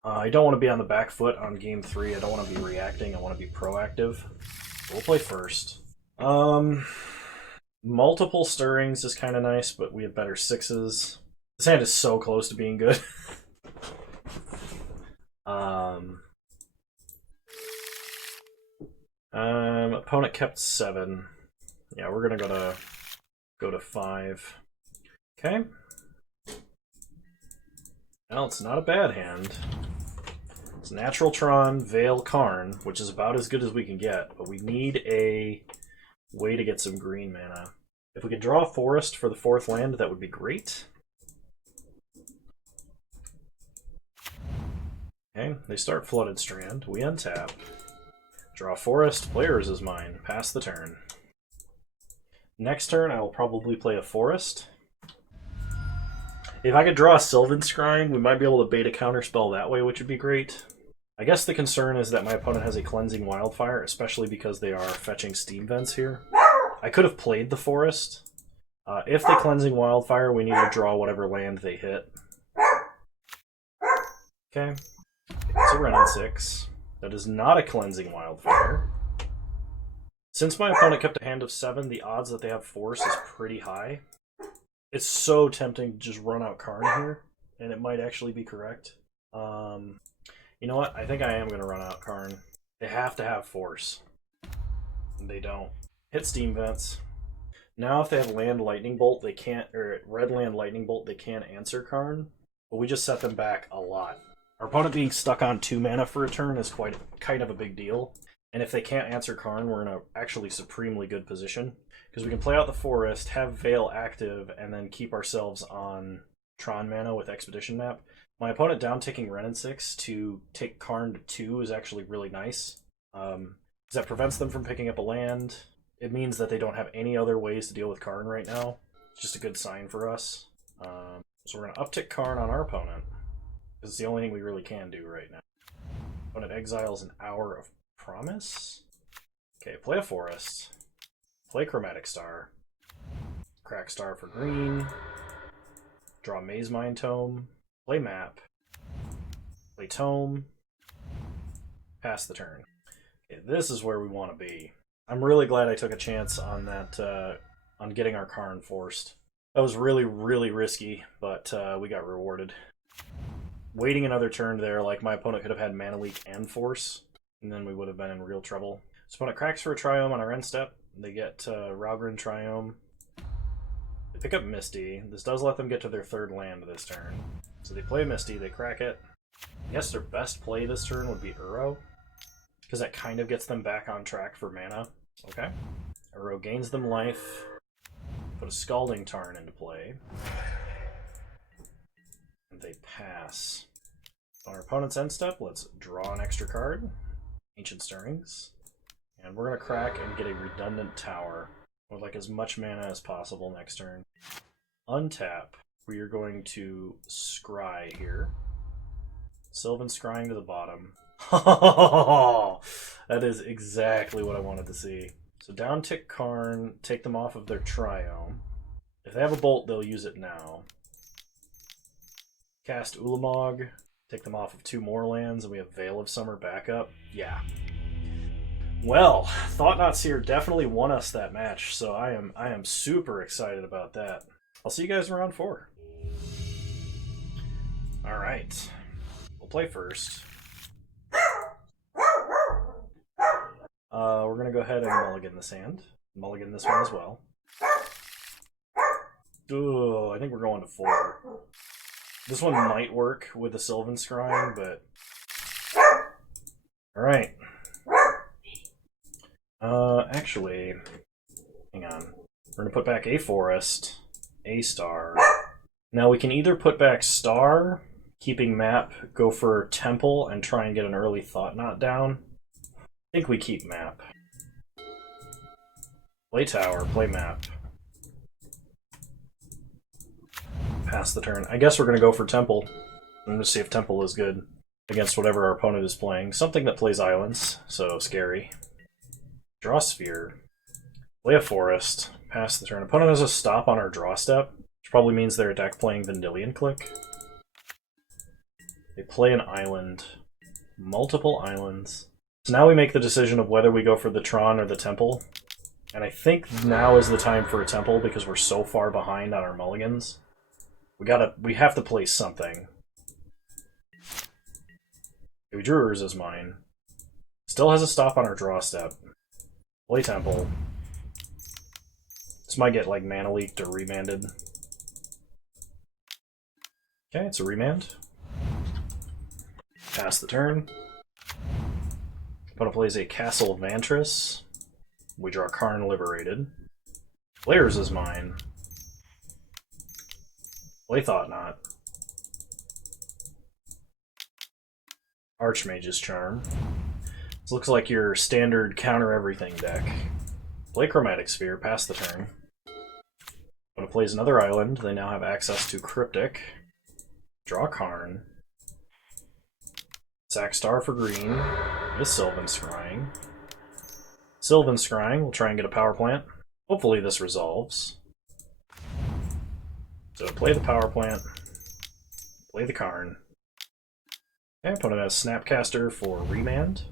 I don't want to be on the back foot on game 3. I don't want to be reacting. I want to be proactive. We'll play first. Multiple Stirrings is kind of nice, but we have better 6s. This hand is so close to being good. Opponent kept 7. Yeah, we're gonna go to 5. Okay. Well, it's not a bad hand. It's Natural Tron, Veil, Karn, which is about as good as we can get, but we need a way to get some green mana. If we could draw a forest for the 4th land, that would be great. Okay, they start Flooded Strand. We untap. Draw a forest. Players is mine. Pass the turn. Next turn, I will probably play a forest. If I could draw a Sylvan Scrying, we might be able to bait a counterspell that way, which would be great. I guess the concern is that my opponent has a Cleansing Wildfire, especially because they are fetching Steam Vents here. I could have played the forest. If they Cleansing Wildfire, we need to draw whatever land they hit. Okay. It's a Wrenn and 6. That is not a Cleansing Wildfire. Since my opponent kept a hand of 7, the odds that they have Force is pretty high. It's so tempting to just run out Karn here, and it might actually be correct. You know what? I think I am going to run out Karn. They have to have Force. And they don't. Hit Steam Vents. Now if they have Land Lightning Bolt, they can't, or Red Land Lightning Bolt, they can't answer Karn. But we just set them back a lot. Our opponent being stuck on 2 mana for a turn is kind of a big deal. And if they can't answer Karn, we're in a actually supremely good position. Because we can play out the forest, have Veil active, and then keep ourselves on Tron mana with Expedition Map. My opponent down-ticking Wrenn and 6 to take Karn to 2 is actually really nice. Because that prevents them from picking up a land. It means that they don't have any other ways to deal with Karn right now. It's just a good sign for us. So we're going to uptick Karn on our opponent. It's the only thing we really can do right now. Opponent exiles an Hour of Promise. Okay, play a forest. Play Chromatic Star. Crack Star for green. Draw Maze Mine Tome. Play map. Play tome. Pass the turn. Okay, this is where we want to be. I'm really glad I took a chance on that, on getting our Karn forced. That was really, really risky, but we got rewarded. Waiting another turn there, like my opponent could have had Mana Leak and Force, and then we would have been in real trouble. So opponent cracks for a Triome on our end step. They get Ralgren Triome. They pick up Misty. This does let them get to their 3rd land this turn. So they play Misty, they crack it. I guess their best play this turn would be Uro, because that kind of gets them back on track for mana. Okay. Uro gains them life. Put a Scalding Tarn into play. And they pass. On our opponent's end step, let's draw an extra card. Ancient Stirrings. And we're going to crack and get a Redundant Tower with like as much mana as possible next turn. Untap. We are going to Scry here. Sylvan Scrying to the bottom. That is exactly what I wanted to see. So down tick Karn, take them off of their Triome. If they have a Bolt, they'll use it now. Cast Ulamog. Take them off of 2 more lands, and we have Veil of Summer backup. Yeah. Well, Though-Knot Seer definitely won us that match, so I am super excited about that. I'll see you guys in round 4. Alright. We'll play first. We're going to go ahead and mulligan this hand. Mulligan this one as well. Ooh, I think we're going to 4. This one might work with the Sylvan Scrying, but... Alright. Actually... Hang on. We're going to put back a Forest, a Star. Now we can either put back Star, keeping Map, go for Temple, and try and get an early Though-Knot down. I think we keep Map. Play Tower, play Map. Pass the turn. I guess we're going to go for Temple. I'm going to see if Temple is good against whatever our opponent is playing. Something that plays islands, so scary. Draw Sphere. Play a Forest. Pass the turn. Opponent has a stop on our draw step, which probably means they're deck playing Vendilion Click. They play an island. Multiple islands. So now we make the decision of whether we go for the Tron or the Temple. And I think now is the time for a Temple because we're so far behind on our mulligans. We have to play something. We drew Urza's Mine. Still has a stop on our draw step. Play Temple. This might get like mana leaked or remanded. Okay, it's a remand. Pass the turn. Opponent plays a Castle Vantress. We draw Karn Liberated. Play Urza's Mine. Play Though-Knot. Archmage's Charm. This looks like your standard counter everything deck. Play Chromatic Sphere, pass the turn. When it plays another island, they now have access to Cryptic. Draw Karn. Sack Star for green. With Sylvan Scrying. Sylvan Scrying, we'll try and get a power plant. Hopefully this resolves. So play the power plant, play the Karn. Okay, opponent has Snapcaster for remand,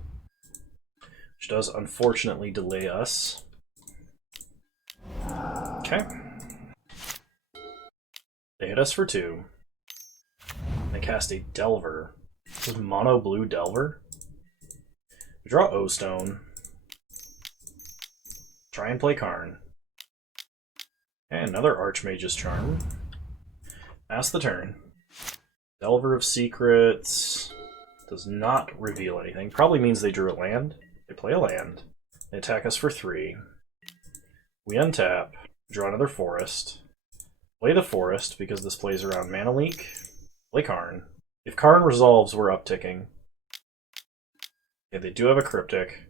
which does unfortunately delay us. Okay. They hit us for 2. They cast a Delver. This is mono blue Delver. We draw O-Stone. Try and play Karn. Okay, another Archmage's Charm. Pass the turn. Delver of Secrets does not reveal anything. Probably means they drew a land. They play a land. They attack us for 3. We untap. Draw another Forest. Play the Forest because this plays around Mana Leak. Play Karn. If Karn resolves, we're upticking. Okay, they do have a Cryptic.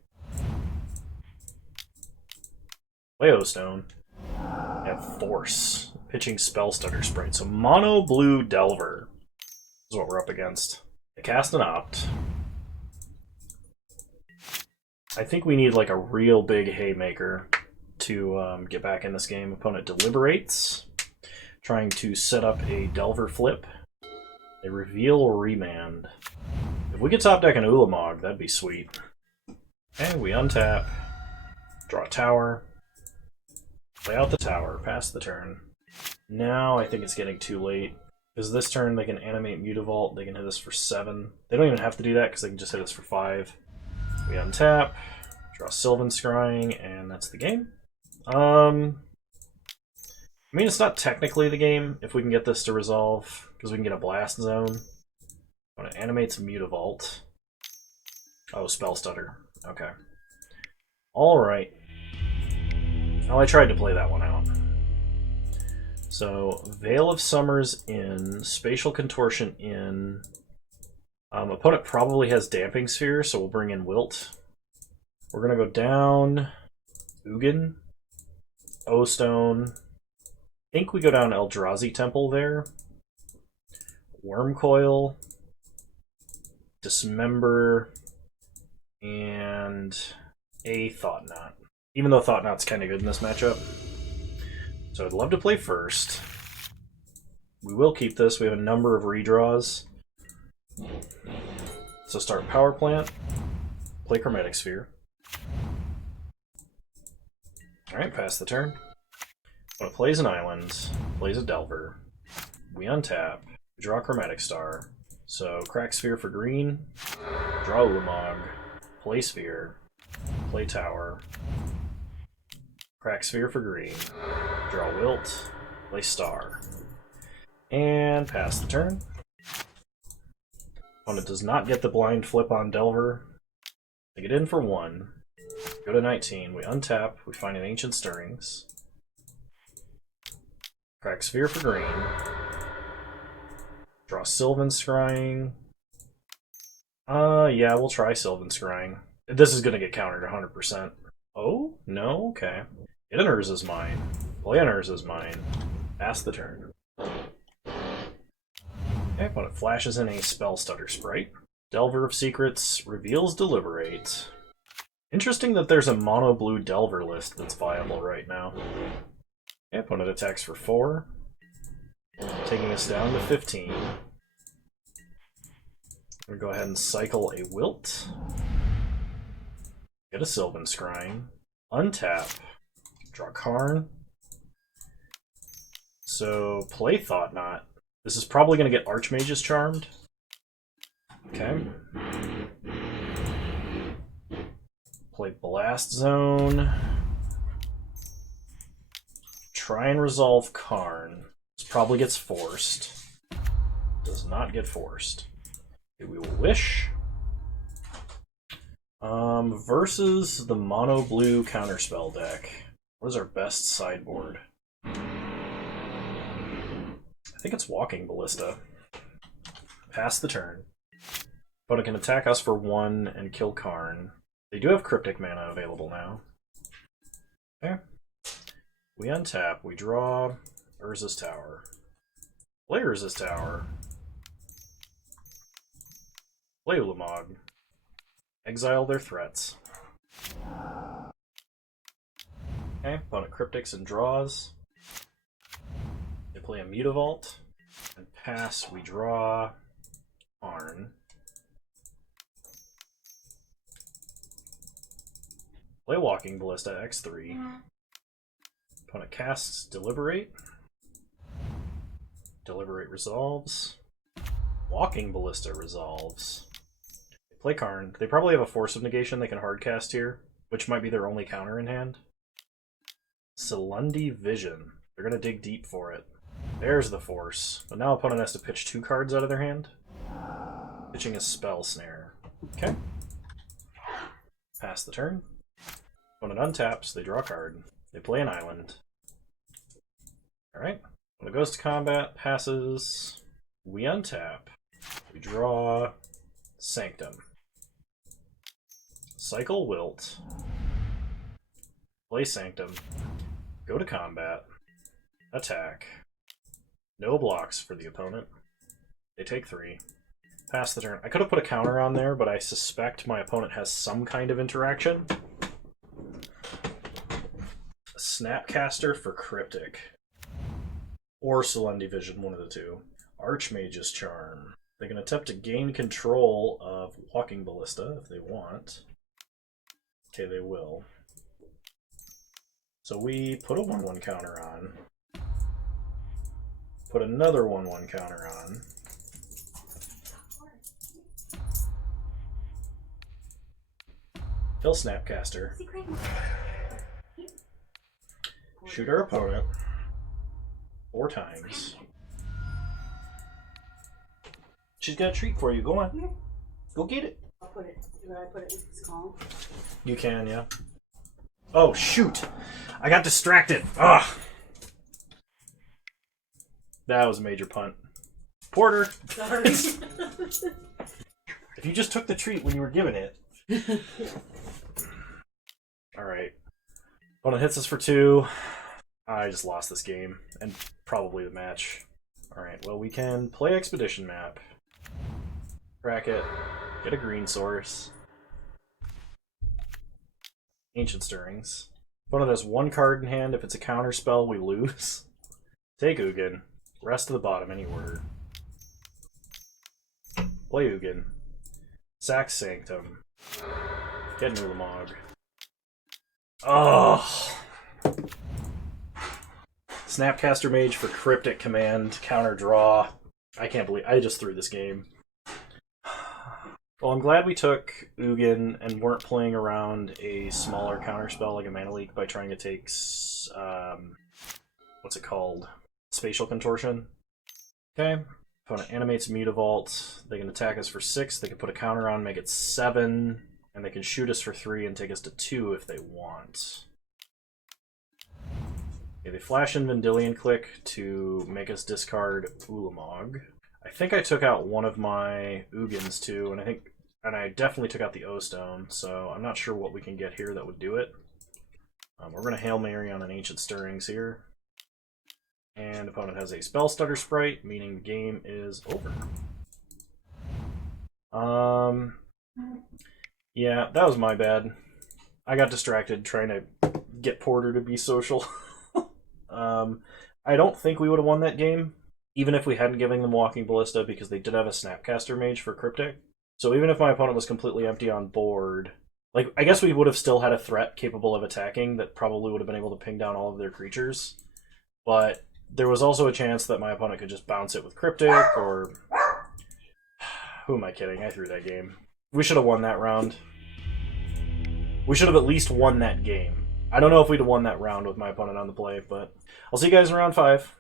Play O-Stone. They have Force. Pitching Spellstutter Sprite. So mono blue Delver is what we're up against. They cast an Opt. I think we need like a real big haymaker to get back in this game. Opponent deliberates, trying to set up a Delver flip. They reveal or remand. If we could top deck an Ulamog, that'd be sweet. And we untap, draw a tower, play out the tower, pass the turn. Now I think it's getting too late. Because this turn they can animate Mutavault, they can hit us for 7. They don't even have to do that because they can just hit us for 5. We untap, draw Sylvan Scrying, and that's the game. I mean, it's not technically the game if we can get this to resolve, because we can get a Blast Zone. When it animates Mutavault. Oh, Spell Stutter. Okay. Alright. Well, I tried to play that one out. So, Veil of Summers in, Spatial Contortion in. Opponent probably has Damping Sphere, so we'll bring in Wilt. We're going to go down Ugin, O-Stone. I think we go down Eldrazi Temple there. Wormcoil, Dismember, and a Though-Knot. Even though Though-Knot's kind of good in this matchup. So I'd love to play first. We will keep this. We have a number of redraws. So start Power Plant, play Chromatic Sphere. Alright, pass the turn. When it plays an island, plays a Delver, we untap, draw Chromatic Star. So crack Sphere for green, draw Ulamog, play Sphere, play Tower, crack Sphere for green, draw Wilt, play Star, and pass the turn. Opponent does not get the blind flip on Delver. They get in for 1. Go to 19. We untap. We find an Ancient Stirrings. Crack Sphere for green. Draw Sylvan Scrying. Yeah, we'll try Sylvan Scrying. This is going to get countered 100%. Oh? No? Okay. Get an Urza's Mine. Play an Urza's Mine. Pass the turn. Okay, when it flashes in a Spell Stutter Sprite. Delver of Secrets reveals Deliberate. Interesting that there's a mono blue Delver list that's viable right now. Okay, opponent attacks for 4. Taking us down to 15. We'll go ahead and cycle a Wilt. Get a Sylvan Scrying. Untap. Draw Karn. So play Though-Knot. This is probably going to get Archmage's Charmed. Okay. Play Blast Zone. Try and resolve Karn. This probably gets forced. Does not get forced. Okay, we will Wish. Versus the mono blue counterspell deck. What is our best sideboard? I think it's Walking Ballista. Pass the turn. Opponent can attack us for 1 and kill Karn. They do have Cryptic mana available now. Okay. We untap. We draw Urza's Tower. Play Urza's Tower. Play Ulamog. Exile their threats. Okay, opponent Cryptics and draws. They play a Mutavault. And pass, we draw Karn. Play Walking Ballista, X3. Opponent casts Deliberate. Deliberate resolves. Walking Ballista resolves. They play Karn. They probably have a Force of Negation they can hardcast here, which might be their only counter in hand. Celundi Vision. They're going to dig deep for it. There's the Force. But now opponent has to pitch 2 cards out of their hand. Pitching a Spell Snare. Okay. Pass the turn. Opponent untaps, they draw a card. They play an island. Alright. When it goes to combat, passes. We untap. We draw Sanctum. Cycle Wilt. Play Sanctum. Go to combat. Attack. No blocks for the opponent. They take 3. Pass the turn. I could have put a counter on there, but I suspect my opponent has some kind of interaction. Snapcaster for Cryptic. Or Celundi Vision, one of the two. Archmage's Charm. They can attempt to gain control of Walking Ballista if they want. Okay, they will. So we put a 1/1 counter on. Put another 1/1 counter on. Kill Snapcaster. Shoot our opponent 4 times. She's got a treat for you. Go on. Go get it. I'll put it. Should I put it in this column? You can, yeah. Oh, shoot. I got distracted. Ugh. That was a major punt. Porter. Sorry. If you just took the treat when you were given it. Alright. Opponent hits us for 2. I just lost this game. And probably the match. Alright, well we can play Expedition Map. Crack it. Get a green source. Ancient Stirrings. Opponent has 1 card in hand. If it's a counter spell, we lose. Take Ugin. Rest of the bottom, any order. Play Ugin. Sack Sanctum. Get Ulamog. Oh! Snapcaster Mage for Cryptic Command, counter draw. I can't believe I just threw this game. Well, I'm glad we took Ugin and weren't playing around a smaller counterspell like a Mana Leak by trying to take, what's it called? Spatial Contortion. Okay. Opponent animates Mutavault. They can attack us for 6. They can put a counter on, make it 7. And they can shoot us for 3 and take us to 2 if they want. Okay, they flash in Vendilion Click to make us discard Ulamog. I think I took out one of my Ugins too, and I definitely took out the O-Stone, so I'm not sure what we can get here that would do it. We're going to Hail Mary on an Ancient Stirrings here. And opponent has a Spell Stutter Sprite, meaning the game is over. Yeah, that was my bad. I got distracted trying to get Porter to be social. I don't think we would have won that game, even if we hadn't given them Walking Ballista, because they did have a Snapcaster Mage for Cryptic. So even if my opponent was completely empty on board, like, I guess we would have still had a threat capable of attacking that probably would have been able to ping down all of their creatures. But there was also a chance that my opponent could just bounce it with Cryptic, or... Who am I kidding? I threw that game. We should have won that round. We should have at least won that game. I don't know if we'd have won that round with my opponent on the play, but I'll see you guys in round 5.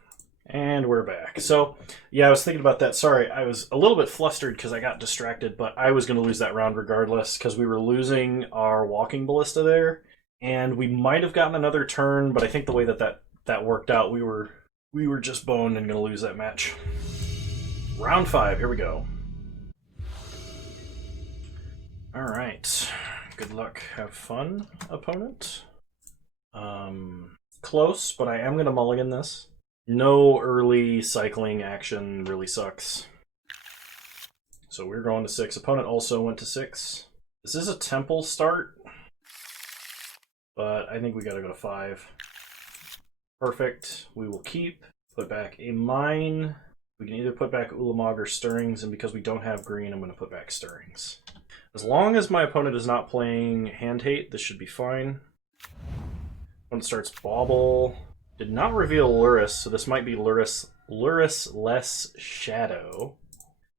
And we're back. So, yeah, I was thinking about that. Sorry, I was a little bit flustered because I got distracted, but I was going to lose that round regardless because we were losing our Walking Ballista there, and we might have gotten another turn, but I think the way that worked out, we were just boned and going to lose that match. Round 5, here we go. Alright. Good luck. Have fun, opponent. Close, but I am going to mulligan this. No early cycling action really sucks. So we're going to 6. Opponent also went to 6. This is a temple start, but I think we gotta go to 5. Perfect. We will keep. Put back a mine. We can either put back Ulamog or Stirrings, and because we don't have green, I'm going to put back Stirrings. As long as my opponent is not playing Hand Hate, this should be fine. Opponent starts Bauble. Did not reveal Luris, so this might be Luris-less Shadow.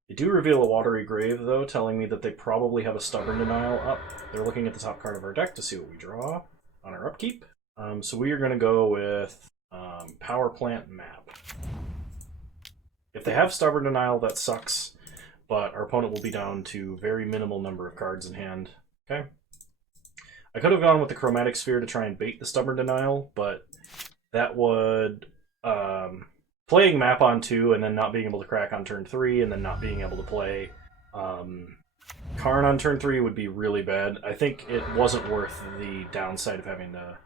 They do reveal a Watery Grave, though, telling me that they probably have a Stubborn Denial up. They're looking at the top card of our deck to see what we draw on our upkeep. So we are going to go with Power Plant Map. If they have Stubborn Denial, that sucks, but our opponent will be down to very minimal number of cards in hand. Okay. I could have gone with the Chromatic Sphere to try and bait the Stubborn Denial, but that would... playing Map on 2 and then not being able to crack on turn 3 and then not being able to play Karn on turn 3 would be really bad. I think it wasn't worth the downside of having to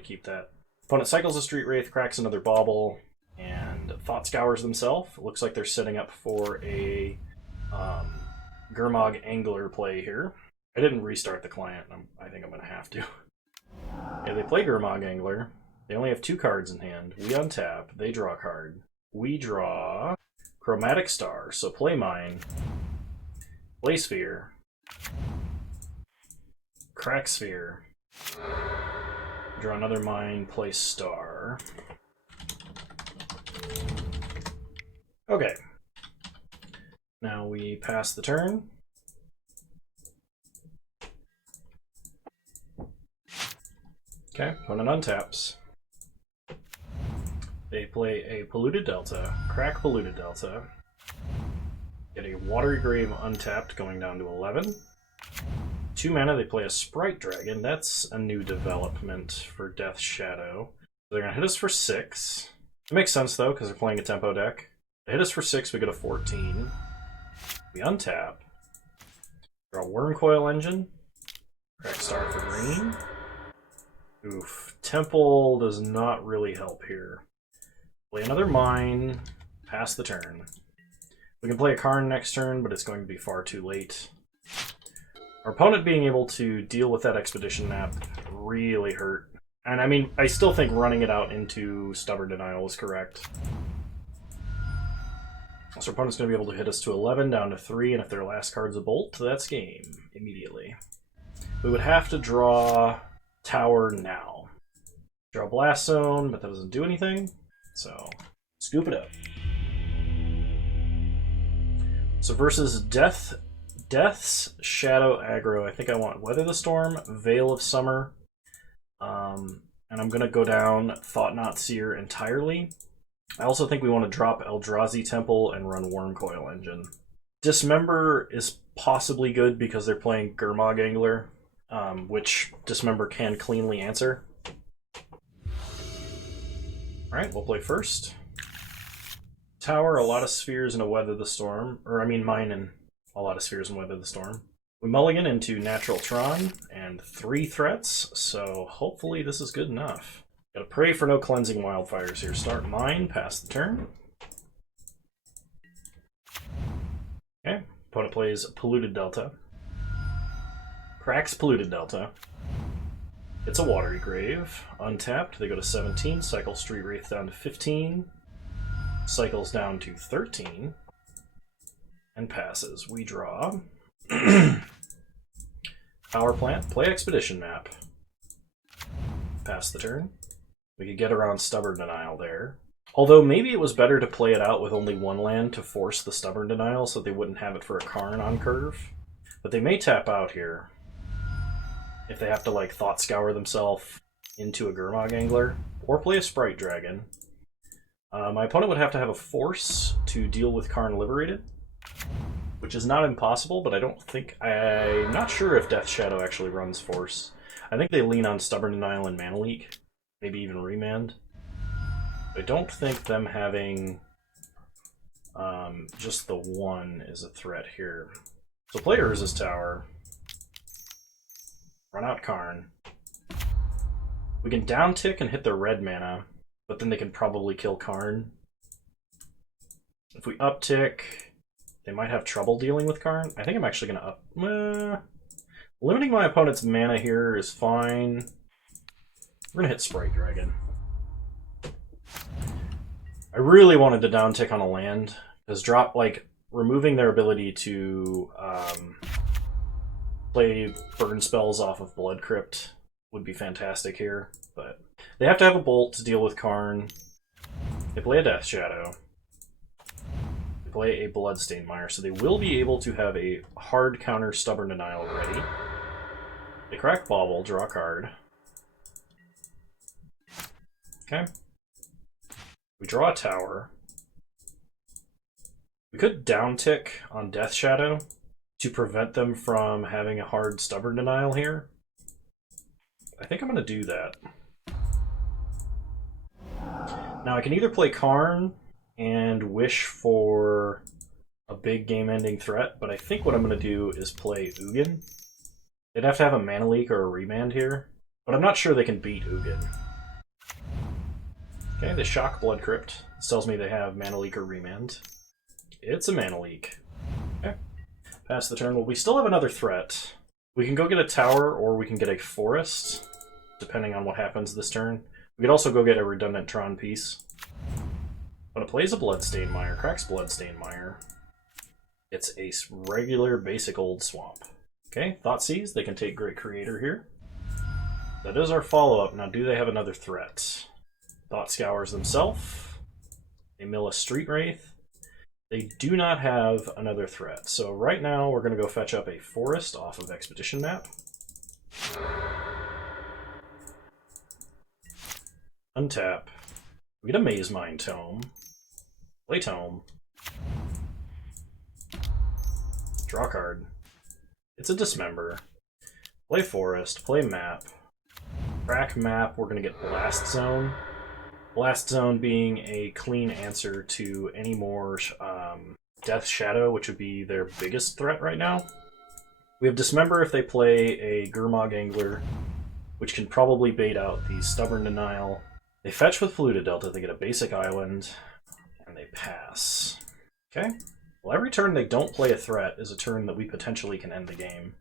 keep that. Opponent cycles a Street Wraith, cracks another Bauble, and Thought Scours themselves. It looks like they're setting up for a Gurmag Angler play here. I didn't restart the client. I think I'm going to have to. Yeah, they play Gurmag Angler. They only have 2 cards in hand. We untap. They draw a card. We draw Chromatic Star. So play mine. Play Sphere. Crack Sphere. Draw another mine. Play Star. Okay. Now we pass the turn. Okay, opponent untaps. They play a Polluted Delta, crack Polluted Delta, get a Watery Grave untapped, going down to 11. 2 mana, they play a Sprite Dragon. That's a new development for Death Shadow. They're going to hit us for 6. It makes sense, though, because they're playing a tempo deck. They hit us for 6, we get a 14. We untap. Draw Wormcoil Engine. Crack Star for green. Oof. Temple does not really help here. Play another mine. Pass the turn. We can play a Karn next turn, but it's going to be far too late. Our opponent being able to deal with that Expedition map really hurt. And I mean, I still think running it out into Stubborn Denial is correct. So our opponent's going to be able to hit us to 11, down to 3, and if their last card's a bolt, that's game immediately. We would have to draw Tower now. Draw Blast Zone, but that doesn't do anything, so scoop it up. So versus Death's Shadow aggro, I think I want Weather the Storm, Veil of Summer, and I'm going to go down Though-Knot Seer entirely. I also think we want to drop Eldrazi Temple and run Wormcoil Engine. Dismember is possibly good because they're playing Gurmag Angler, which Dismember can cleanly answer. Alright, we'll play first. Tower, a lot of spheres and a Weather the Storm. Or, I mean, mine and a lot of spheres and Weather the Storm. We mulligan into Natural Tron and 3 threats, so hopefully this is good enough. Gotta pray for no Cleansing Wildfires here. Start mine, pass the turn. Okay, opponent plays Polluted Delta. Cracks Polluted Delta. It's a Watery Grave. Untapped, they go to 17, cycle Street Wraith down to 15. Cycles down to 13. And passes. We draw. Power Plant, play Expedition Map. Pass the turn. We could get around Stubborn Denial there. Although maybe it was better to play it out with only 1 land to force the Stubborn Denial so they wouldn't have it for a Karn on curve. But they may tap out here if they have to like Thought Scour themselves into a Gurmag Angler, or play a Sprite Dragon. My opponent would have to have a Force to deal with Karn Liberated, which is not impossible, but I'm not sure if Death Shadow actually runs Force. I think they lean on Stubborn Denial and Mana Leak, maybe even Remand. I don't think them having just the 1 is a threat here. So play Urza's Tower. Run out Karn. We can down tick and hit their red mana, but then they can probably kill Karn. If we uptick, they might have trouble dealing with Karn. I think I'm actually going to up... limiting my opponent's mana here is fine. We're going to hit Sprite Dragon. I really wanted to down tick on a land, because removing their ability to play burn spells off of Blood Crypt would be fantastic here, but they have to have a bolt to deal with Karn. They play a Death Shadow. They play a Bloodstained Mire, so they will be able to have a hard counter Stubborn Denial ready. They crack Bauble, draw a card. Okay. We draw a Tower. We could down tick on Death Shadow to prevent them from having a hard Stubborn Denial here. I think I'm going to do that. Now I can either play Karn and wish for a big game-ending threat, but I think what I'm going to do is play Ugin. They'd have to have a Mana Leak or a Remand here, but I'm not sure they can beat Ugin. Okay, they shock Blood Crypt. This tells me they have Mana Leak or Remand. It's a Mana Leak. Okay. Pass the turn. Well, we still have another threat. We can go get a Tower, or we can get a Forest, depending on what happens this turn. We could also go get a redundant Tron piece. But it plays a Bloodstained Mire, cracks Bloodstained Mire. It's a regular basic old swamp. Okay, Thoughtseize, they can take Great Creator here. That is our follow-up. Now, do they have another threat? Thought Scours themselves. They mill a Street Wraith. They do not have another threat. So right now, we're going to go fetch up a Forest off of Expedition Map. Untap. We get a Maze Mine Tome. Play Tome. Draw a card. It's a Dismember. Play Forest. Play Map. Crack Map. We're going to get Blast Zone. Blast Zone being a clean answer to any more Death Shadow, which would be their biggest threat right now. We have Dismember if they play a Gurmag Angler, which can probably bait out the Stubborn Denial. They fetch with Polluted Delta, they get a basic island, and they pass. Okay. Well, every turn they don't play a threat is a turn that we potentially can end the game.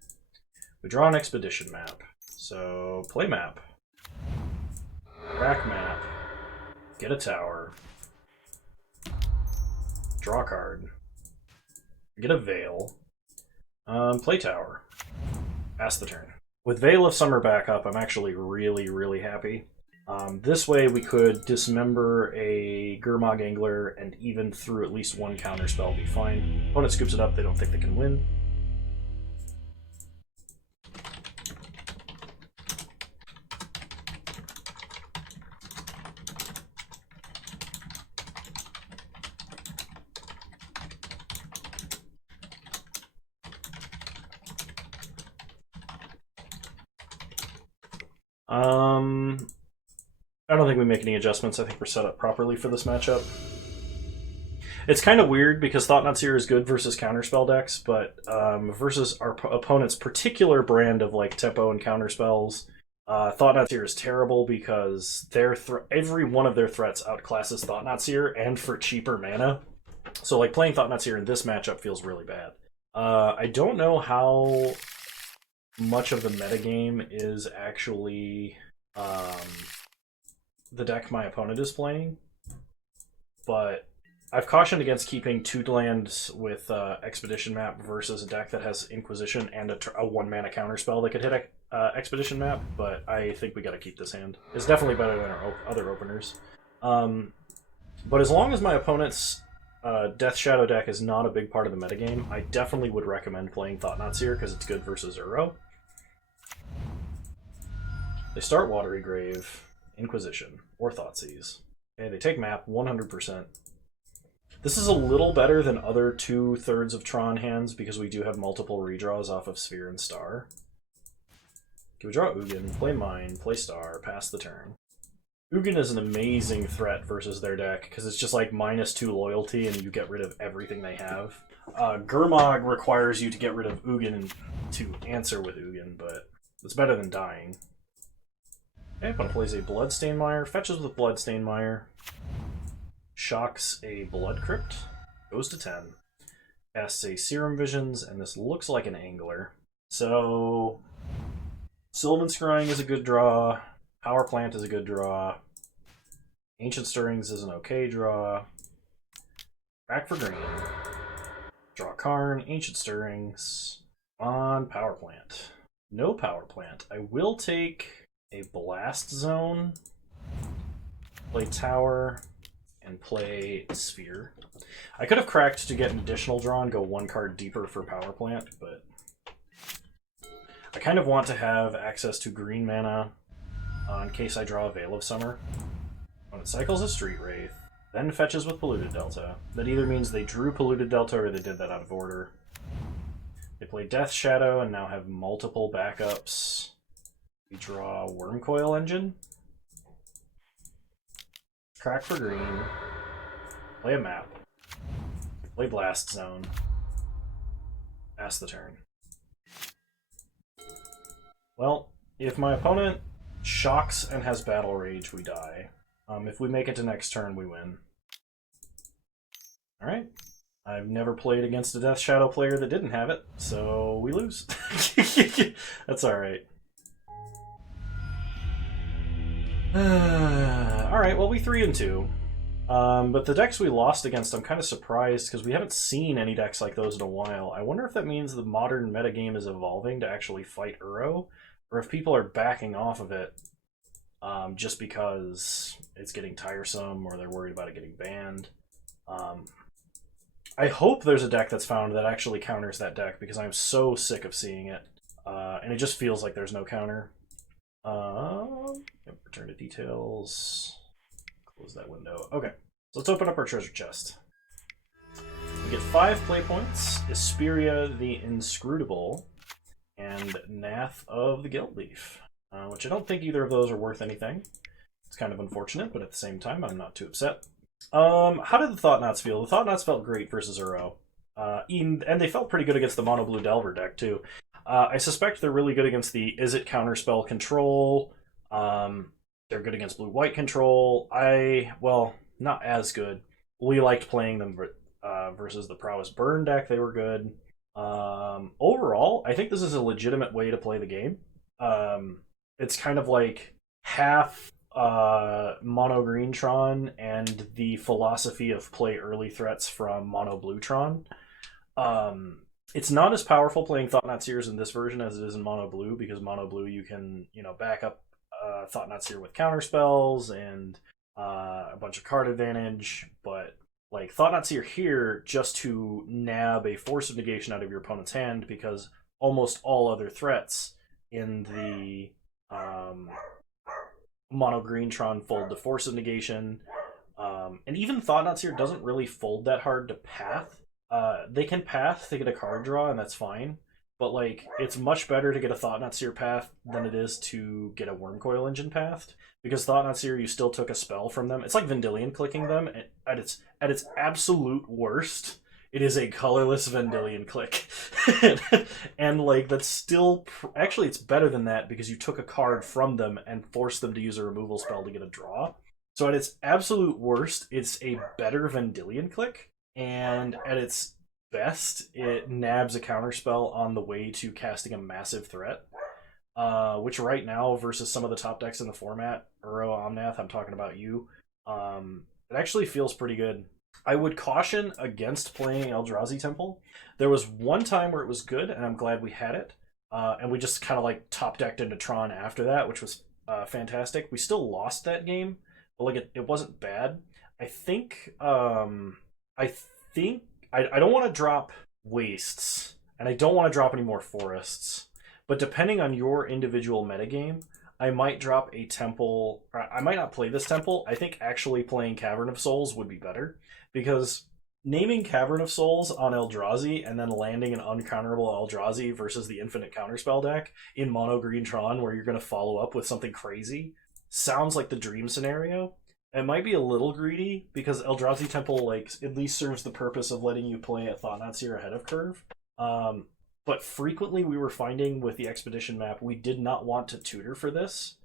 We draw an Expedition Map. So, play Map. Rack Map. Get a Tower. Draw a card. Get a Veil. Play Tower. Pass the turn. With Veil of Summer back up, I'm actually really, really happy. This way we could dismember a Gurmag Angler, and even through at least one counterspell be fine. Opponent scoops it up, they don't think they can win. I don't think we make any adjustments. I think we're set up properly for this matchup. It's kind of weird because Though-Knot Seers is good versus counterspell decks, but versus our opponent's particular brand of like tempo and counterspells, Though-Knot Seer is terrible because every one of their threats outclasses Though-Knot Seer, and for cheaper mana. So like playing Though-Knot Seer in this matchup feels really bad. I don't know how much of the metagame is actually the deck my opponent is playing, but I've cautioned against keeping 2 lands with Expedition Map versus a deck that has Inquisition and a 1 mana counterspell that could hit Expedition Map, but I think we gotta keep this hand. It's definitely better than our other openers. But as long as my opponent's Death Shadow deck is not a big part of the metagame, I definitely would recommend playing Though-Knot Seer because it's good versus Uro. They start Watery Grave, Inquisition, or Thoughtseize. Okay, they take map 100%. This is a little better than other 2/3 of Tron hands because we do have multiple redraws off of Sphere and Star. Okay, we draw Ugin, play Mine, play Star, pass the turn. Ugin is an amazing threat versus their deck because it's just like -2 loyalty and you get rid of everything they have. Gurmag requires you to get rid of Ugin to answer with Ugin, but it's better than dying. Okay, opponent plays a Bloodstained Mire, fetches with Bloodstained Mire, shocks a Blood Crypt, goes to 10, casts a Serum Visions, and this looks like an Angler. So, Sylvan Scrying is a good draw, Power Plant is a good draw, Ancient Stirrings is an okay draw, back for green, draw Karn, Ancient Stirrings, on Power Plant. No Power Plant. I will take a Blast Zone, play Tower, and play Sphere. I could have cracked to get an additional draw and go 1 card deeper for Power Plant, but I kind of want to have access to green mana in case I draw a Veil of Summer. When it cycles a Street Wraith, then fetches with Polluted Delta. That either means they drew Polluted Delta or they did that out of order. They play Death Shadow and now have multiple backups. We draw Wormcoil Engine. Crack for green. Play a map. Play Blast Zone. Pass the turn. Well, if my opponent shocks and has Battle Rage, we die. If we make it to next turn, we win. Alright. I've never played against a Death Shadow player that didn't have it, so we lose. That's alright. Alright, well, we 3-2. But the decks we lost against, I'm kind of surprised because we haven't seen any decks like those in a while. I wonder if that means the modern metagame is evolving to actually fight Uro, or if people are backing off of it just because it's getting tiresome or they're worried about it getting banned. I hope there's a deck that's found that actually counters that deck because I'm so sick of seeing it. And it just feels like there's no counter. Return to details. Close that window. Okay, so let's open up our treasure chest. We get 5 play points, Isperia the Inscrutable, and Nath of the Guildleaf, which I don't think either of those are worth anything. It's kind of unfortunate, but at the same time, I'm not too upset. How did the Though-Knots feel? The Though-Knots felt great versus Uro. And they felt pretty good against the Mono Blue Delver deck, too. I suspect they're really good against the Izzet Counterspell control. They're good against blue-white control. Well, not as good. We liked playing them versus the Prowess Burn deck. They were good. Overall, I think this is a legitimate way to play the game. It's kind of like half Monogreen Tron and the philosophy of play early threats from Mono Blue Tron. It's not as powerful playing Though-Knot Seers in this version as it is in Mono Blue, because Mono Blue you can, back up Though-Knot Seer with counter spells and a bunch of card advantage, but like Though-Knot Seer here just to nab a Force of Negation out of your opponent's hand, because almost all other threats in the Mono Green Tron fold to Force of Negation, and even Thoughtnot Seer doesn't really fold that hard to path. They can path to get a card draw, and that's fine. But like, it's much better to get a Thoughtnot Seer path than it is to get a Wormcoil Engine pathed, because Thoughtnot Seer, you still took a spell from them. It's like Vendilion clicking them. At its absolute worst, it is a colorless Vendilion click. And like, that's still actually it's better than that, because you took a card from them and forced them to use a removal spell to get a draw. So at its absolute worst, it's a better Vendilion click, and at its best, it nabs a counterspell on the way to casting a massive threat. Which right now, versus some of the top decks in the format, Uro, Omnath, I'm talking about you, it actually feels pretty good. I would caution against playing Eldrazi Temple. There was one time where it was good, and I'm glad we had it. And we just kind of like top decked into Tron after that, which was fantastic. We still lost that game, but like it wasn't bad. I don't want to drop wastes, and I don't want to drop any more forests. But depending on your individual metagame, I might drop a temple. Or I might not play this temple. I think actually playing Cavern of Souls would be better, because naming Cavern of Souls on Eldrazi and then landing an uncounterable Eldrazi versus the infinite counterspell deck in Mono Green Tron, where you're going to follow up with something crazy, sounds like the dream scenario. It might be a little greedy, because Eldrazi Temple like at least serves the purpose of letting you play a Thoughtnot Seer ahead of curve. But frequently we were finding with the Expedition map, we did not want to tutor for this,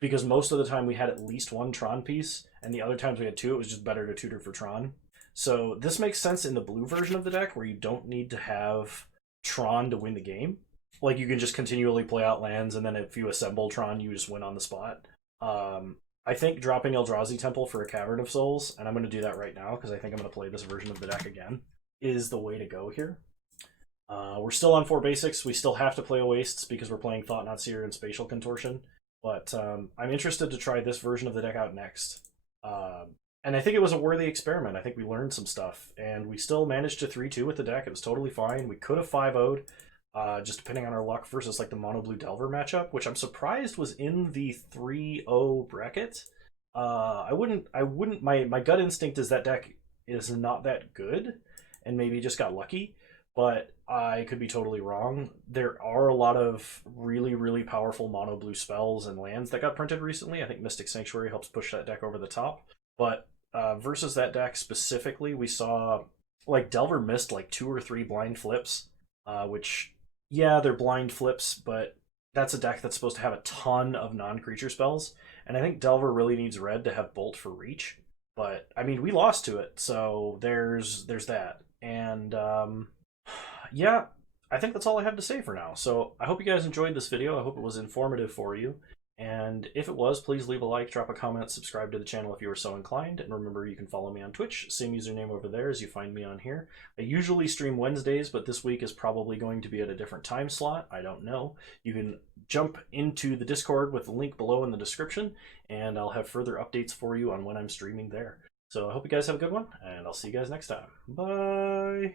because most of the time we had at least one Tron piece, and the other times we had two, it was just better to tutor for Tron. So this makes sense in the blue version of the deck, where you don't need to have Tron to win the game. Like, you can just continually play out lands, and then if you assemble Tron, you just win on the spot. I think dropping Eldrazi Temple for a Cavern of Souls, and I'm going to do that right now because I think I'm going to play this version of the deck again, is the way to go here. We're still on 4 basics. We still have to play a Wastes because we're playing Thoughtnot Seer and Spatial Contortion, but I'm interested to try this version of the deck out next. And I think it was a worthy experiment. I think we learned some stuff, and we still managed to 3-2 with the deck. It was totally fine. We could have 5-0'd. Just depending on our luck versus like the Mono Blue Delver matchup, which I'm surprised was in the 3-0 bracket. My gut instinct is that deck is not that good, and maybe just got lucky, but I could be totally wrong. There are a lot of really, really powerful Mono Blue spells and lands that got printed recently. I think Mystic Sanctuary helps push that deck over the top, but versus that deck specifically, we saw like Delver missed like 2 or 3 blind flips, which, yeah, they're blind flips, but that's a deck that's supposed to have a ton of non-creature spells, and I think Delver really needs red to have Bolt for reach. But I mean, we lost to it, so there's that. And yeah, I think that's all I have to say for now. So I hope you guys enjoyed this video. I hope it was informative for you. And if it was, please leave a like, drop a comment, subscribe to the channel if you are so inclined. And remember, you can follow me on Twitch, same username over there as you find me on here. I usually stream Wednesdays, but this week is probably going to be at a different time slot. I don't know. You can jump into the Discord with the link below in the description, and I'll have further updates for you on when I'm streaming there. So I hope you guys have a good one, and I'll see you guys next time. Bye!